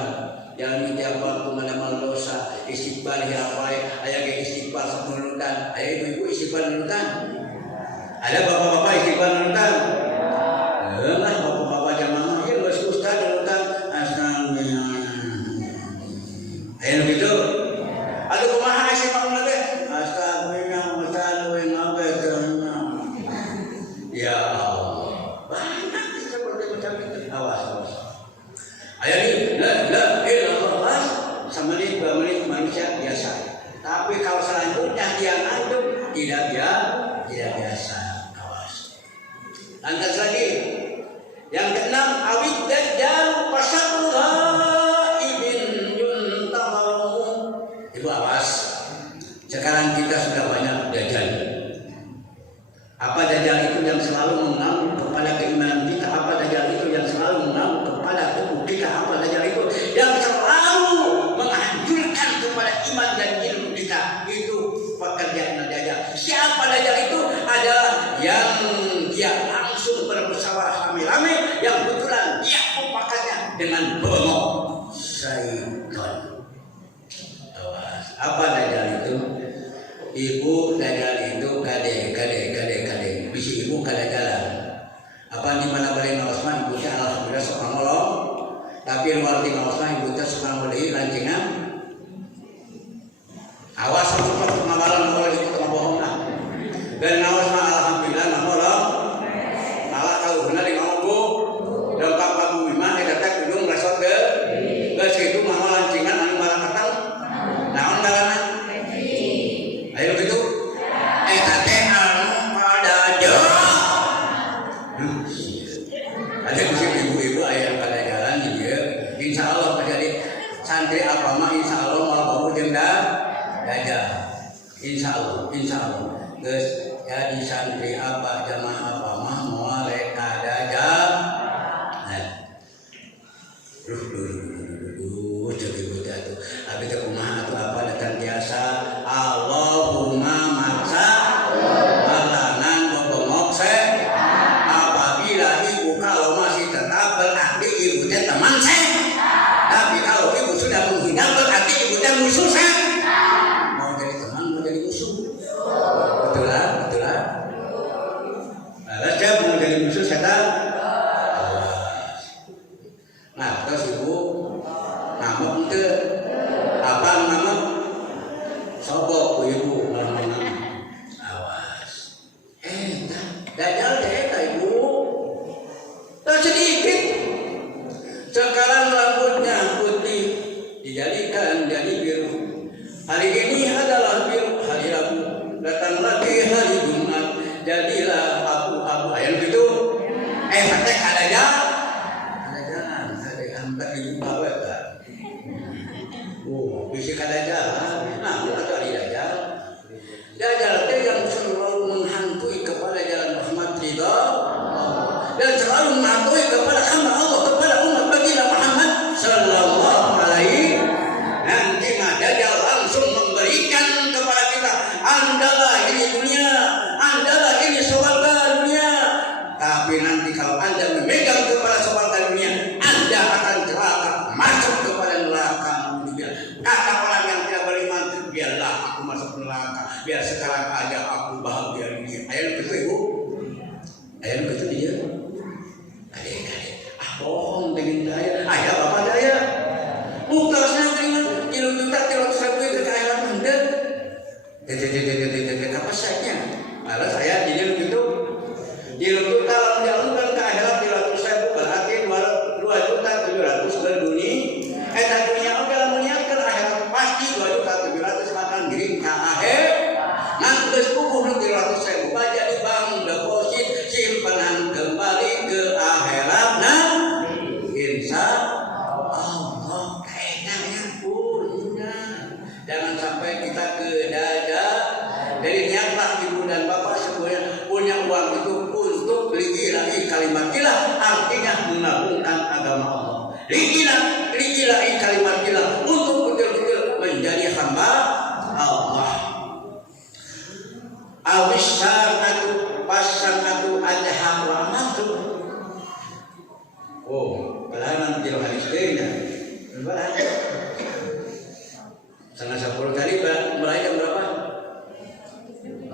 jangan tiap waktu mengamal dosa istighfar hirapai aya ge istighfar sanunutan. Aya ibu-ibu istighfar nunutan. Ada bapak-bapak istighfar nunutan. Lah bapak-bapak jamaah ieu geus ustaz nunutan astagfirullah. Aya begitu. Aduh kumaha sih Pak Mulai teh? Astagfirullah wa ta'ala. Ya Allah. Banyak seperti macam itu. Awas. Aya ni la ilallah semenit 2 menit manusia biasa. Tapi kalau selanjutnya dia ngantuk tidak biasa. Awas. Lantas lagi tapi luar tinggalkan ibu teh suka beli lancingan. Awas untuk pengawalan kalau ibu tengah bohong lah. Dan awas mah alhamdulillah mah orang. Malah kalau benar di ngomong lengkap kamu mimah eta teh gedung resort ge. Geus kitu mah lancingan anu barakatan. Naon ngaranna? Ayo gitu. Eta teh anu pada jo. Ada kusip ibu-ibu aya kada jalan ieu. Insyaallah jadi santri apa mah insyaallah malah baru jeung dajal. Insyaallah geus jadi santri apa jamaah apa mah moal rek dajal. Jadi budak tuh. Abi teh kumaha atuh apa datang biasa. Allahumma maksa makanan bobongok se. Apabila ibu kalau masih tetap berarti ibu teh teman se. Tapi kalau ibu sudah menghina berarti ibu teh musuh se. Mau jadi teman mau jadi musuh. Betul lah. Nah, siapa mau jadi musuh setan? Nah, terus ibu ngamuk itu apa ngamuk? Sobok ibu ngamuk. Awas. Dajal deh ibu. Tak sedikit. Sekarang rambutnya putih dijadikan jadi biru. Hari ini adalah biru hari Rabu. Datang lagi hari Jumat. Jadilah abu-abu ayam gitu. Pakai ada jalan. Tak ibu bawa tak. Bisa kada jalan. Nah, ada dajal. Dajal teh yang selalu menghantui kepada jalan Muhammad ridha dan selalu menghantui kepada hamba Allah kepada umat baginda Muhammad sallallahu alaihi. Nanti dajal langsung memberikan kepada kita, andalah ini dunia, andalah ini surga dunia. Tapi nanti kalau Anda memegang kepada surga dunia, Anda akan celaka masuk kepada neraka. Kata orang yang tidak beriman, biarlah aku masuk neraka, biar sekarang aja aku bahagia dunia. Ayat betul ibu, ayat betul dia. Adik, bohong dengan saya. Ayah bapak saya, bukan saya dengan kilo satu itu kekayaan Anda. Apa saja? Malah saya jadi begitu. Dilutut kalau menjalankan ke akhirat 300.000 berarti 2.700.000 berdunia. Dunia dalam menyiapkan akhirat pasti 2.700.000 akan giring ke akhir. Nangges kubur 300.000 baca di bank deposit simpanan kembali ke akhirat. Nah, insya Allah kayaknya punya. Jangan sampai kita ke dada. Jadi niatlah ibu dan bapak semuanya punya uang itu untuk ligilahi kalimat ilah, artinya mengagungkan agama Allah. Ligilahi kalimat ilah untuk betul-betul menjadi hamba Allah. Awisaratu pasangatu adha wa amatu. Kelahan tidak hadis dehnya. Setengah 10 tadi mulai jam berapa?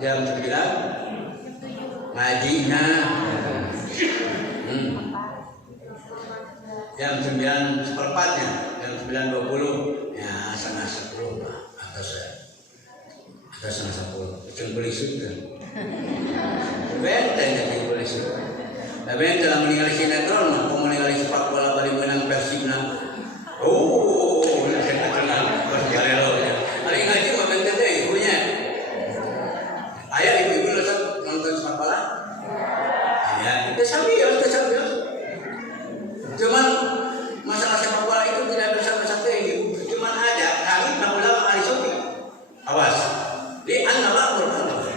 Jam 9 Madinah. Jam 9 seperempatnya, jam 9.20 ya setengah 10 lah atas setengah 10 kecil belisik kan benteng jadi belisik tapi yang telah meninggal sinetron mau meninggal sepak bola balik menang Persib saya kenal berjarelo hari ngaji mau benteng deh ibunya ayah ibu nonton sepak bola ya kita sambil cuman masalah sepak bola itu tidak bisa bersatu. Cuman ada kami ulama ahli sunnah. Awas. Di an-nabar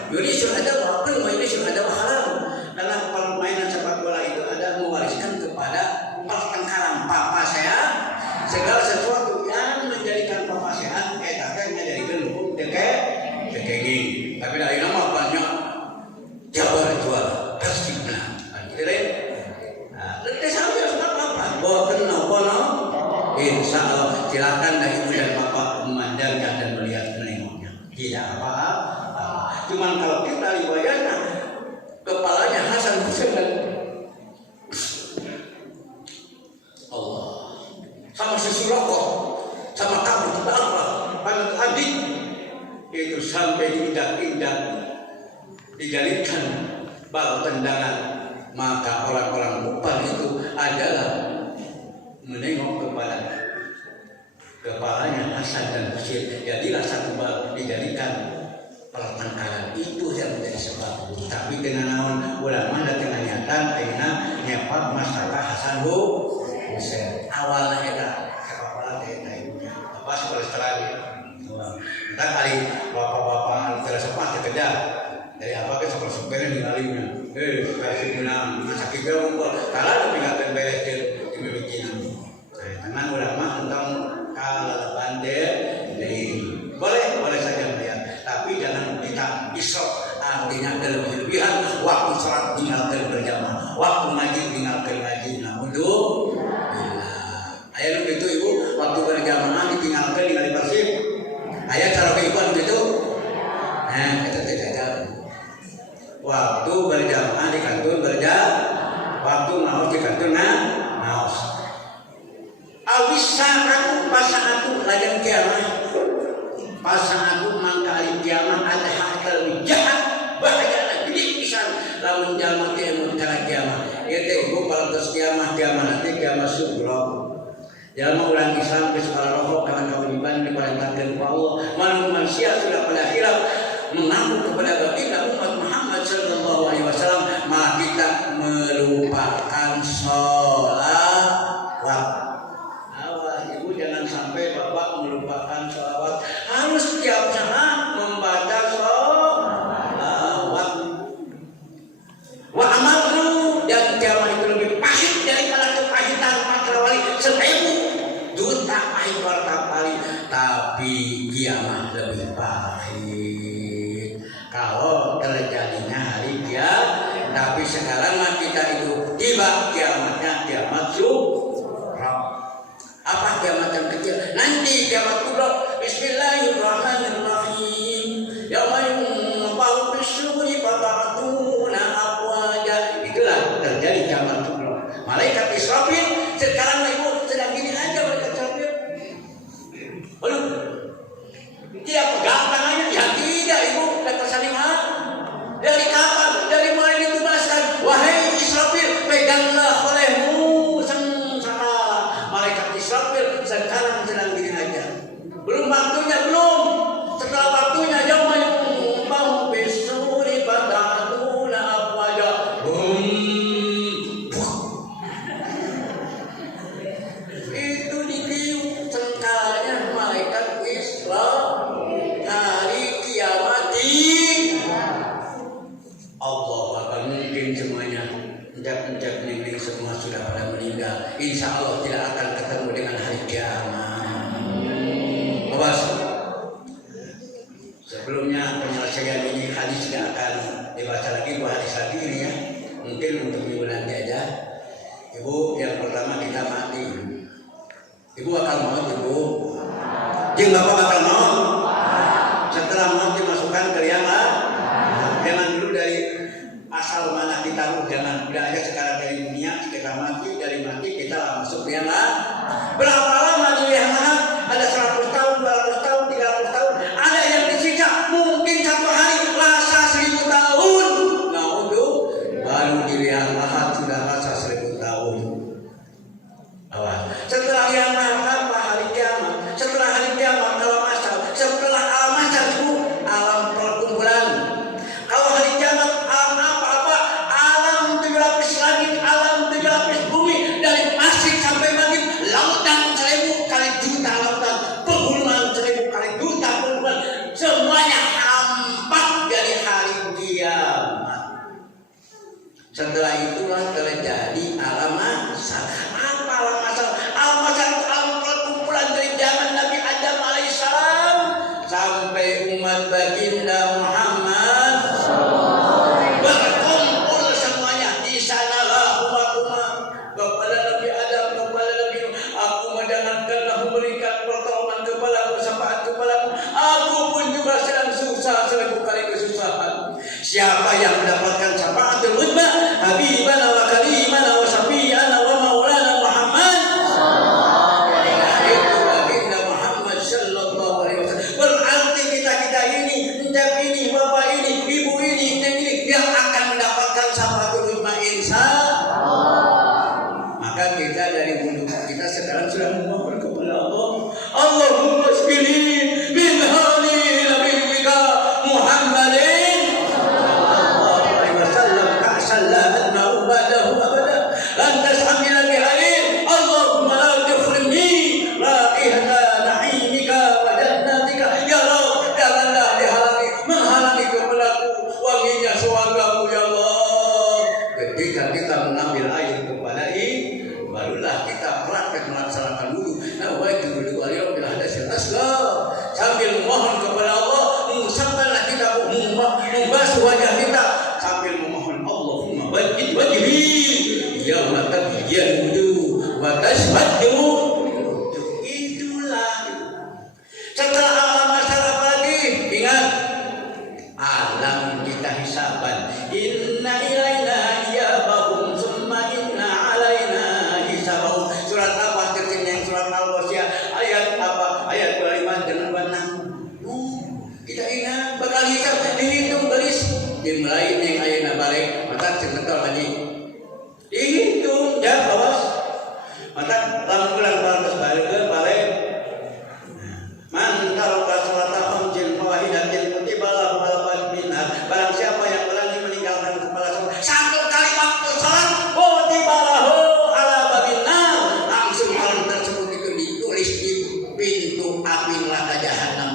Yurisul ada walaupun Yurisul ada halal. Karena permainan sepak bola itu ada mewariskan kepada pertengkaran papa saya segala sesuatu yang menjadikan papa sehat tapi menjadikan hukum dekenging. Tapi dari nama banyak Jabar jual Persib menang. Nanti sampai boten nopo insya Allah silakan dari ibu dan bapak memandangkan dan melihat menengoknya tidak apa-apa. Cuman kalau kita riwayatnya kepalanya Hasan Husain Allah tidak dijadikan bal tendangan, maka orang-orang kufar itu adalah menengok kepada kepalanya Hasan dan Husain. Jadilah satu bal dijadikan pertengkaran, itu yang menjadi sebab. Tapi dengan naon ulama dan dengan nyata ayeuna nyepak masalah Hasan Husain. Awalnya eta kepala eta ibunya. Apa sekolah lagi. Entar kali bapak-bapak terasa sempat kejar. Dari apa ke sekolah sepeda ningalinya. Kasih menang sakit geumpul. Kalau tinggalkan beres di bikin. Dengan ulama tentang kalau bandel boleh saja melihat, tapi jangan kita isok, artinya berlebihan waktu sholat tinggalkan berjamaah, waktu ngaji tinggalkan ngaji. Nah untuk ayat itu ibu waktu berjamaah ditinggalkan dengan persib. Ayat cara kehidupan begitu. Nah kita tidak tahu. Waktu berjamaah di kantor berjamaah, waktu maus di kantor maus. Awisaratu pasanganku lajang kiamat. Pasanganku mangkali kiamat ada hak lebih jahat. Bahaya gede pisan lamun jalma teh mun kana kiamat. Ieu teh ibu parantos kiamat nanti kiamat sugra. Jalma urang Islam geus rokok kana kawajiban diperintahkeun ku Allah. Manusia sudah pada khilaf mengaku kepada baginda umat Muhammad sallallahu alaihi wasallam, maka kita melupakan sholawat. Jangan sampai bapak melupakan sholawat. Harus setiap saat membaca sholawat. Wa amalu, dan kiamat itu lebih pahit daripada kepahitan makrawali 1000 juta pahit wartapali. Tapi kiamat lebih pahit kalau terjadinya hari kiamat. Tapi sekarang mah kita itu tiba kiamatnya kiamat sugra. Apa kiamat yang kecil? Nanti kiamat kubra. Bismillahirrahmanirrahim. Yauma yunfakhu fis-suri fata'tuna afwaja. Itulah terjadi kiamat kubra. Malaikat Israfil sekarang ibu sedang gini aja malaikat Israfil. Aduh. Dia pegang tangannya, ya tidak ibu, Dr. Salimah. Dari kapan? Dari mulai ditugaskan. Wahai Israfil, peganglah olehmu. Sekarang sedang gini aja. Belum waktunya, belum. Setelah waktunya yauma yunfakhu fis-suri fata'tuna afwaja. Itu ditiup sengkalanya malaikat Isra. Hari kiamat di Allah akan mungkin semuanya. Pencak-pencak negeri semua sudah pada meninggal. Insya Allah tidak akan ketemu dengan hari kiamat. Awas. Sebelumnya penyelesaian ini hadis tidak akan dibaca lagi buat hadis lagi ini ya. Mungkin untuk minggu nanti aja. Ibu, yang pertama kita mati. Ibu akan maut ibu. Jeng bapak bakal maut. Setelah maut dimasukkan ke liang lah. Jangan dulu dari asal mana kita jangan udah aja sekarang dari dunia kita mati, dari mati kita masuk liang lah. Berapa lama di liang lah? Ada 100 tahun, 200 tahun, 300 tahun. Ada yang disiksa mungkin 1 hari rasa 1000 tahun. Nah untuk baru di liang lahat sudah rasa 1000 tahun. Awas. Setelah liang lahat apa hari kiamat? Setelah hari kiamat alam asal. Setelah alam asal itu alam perkumpulan. Kalau hari kiamat alam apa? Alam 7 lapis langit, alam 7 lapis bumi, dari masjid sampai maghrib, lautan 1000 kali juta lautan, pegunungan 1000 kali juta pegunungan, semuanya hampa dari hari kiamat. Setelah itulah terjadi alam asal. Apa alam asal? kita dari wudhu kita sekarang sudah memohon kepada Allah. Allahumma shfini min hali nabiyika Muhammadin sallallahu alaihi wasallam ka'san la adma'u ba'dahu abada lan tashamila biharin. Allahumma la tufrimni raihata na'imika wa jannatika. Ya Rabb, janganlah dihalangi menghalangi kepadaku wanginya surgamu ya Allah. Ketika kita mengambil air kepada ini, barulah kita praktek melaksanakan wudhu. Nah, baik wudhu aliyah bila ada asghar sambil memohon kepada Allah, mengusapkanlah kita membasuh wajah kita sambil memohon Allahumma bajid wajhi yauma tabyyan wudu wa taswaddu. Itulah setelah alam masyarakat lagi, ingat alam kita hisaban. Inna ilaina iyabahum summa inna alaina hisabahum. Surat apa terjemah surat Al-Waqiah ayat apa? Ayat 25 dan 26. Kita ingat bakal hisab dihitung gelis dimulai ning ayeuna balik mata sebentar lagi dihitung ya awas mata lamun bulan balas balik ke balik man taraka salata khamsin fawahidatin kutibalah balbat minha. Barang siapa yang berani meninggalkan kepala satu kali waktu salat kutibalahu ala babinna, langsung hal tersebut itu ditulis di pintu api neraka jahanam.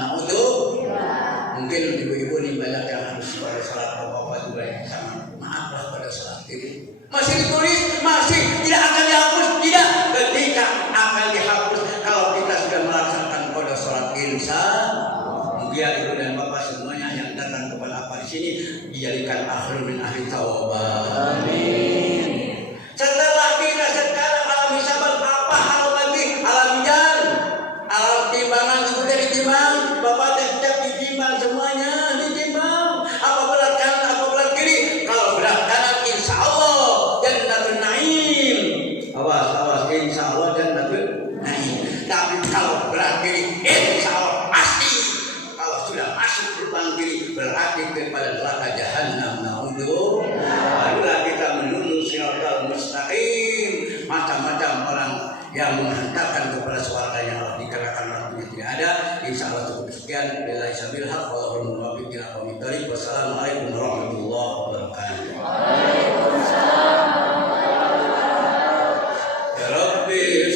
Mungkin ibu-ibu ini banyak yang harus pada salat bapak juga yang sama maaflah pada salat ini masih ditulis, masih tidak akan dihapus. Tidak, ketika akan dihapus kalau kita sudah melaksanakan pada salat insan. Biar ibu dan bapak semuanya yang datang kepada apa di sini dijadikan akhir min ahli taubat. Amin. Setelah kita sekarang alam hisaban apa hal lagi? Alam jalan, alam timbangan sudah ditimbang. Bapak tetap ditimbang semuanya, ditimbang. Apa berat kanan, apa berat kiri? Kalau berat kanan insya Allah jannatul naim. Awas, insya Allah jannatul naim. Tapi kalau berat kiri insya Allah pasti. Kalau sudah masuk lubang kiri berarti kepada neraka jahanam. Naudzubillah. Barulah kita menuju siratal mustaqim. Macam-macam orang yang menghantarkan kepada surganya Allah dikatakan waktunya tidak ada. Insya Allah cukup sekian. Billahi sabil haq wallahul muwaffiq ila aqwamit thoriq. Wassalamualaikum warahmatullahi wabarakatuh. Waalaikumsalam warahmatullahi wabarakatuh. Ya Rabbi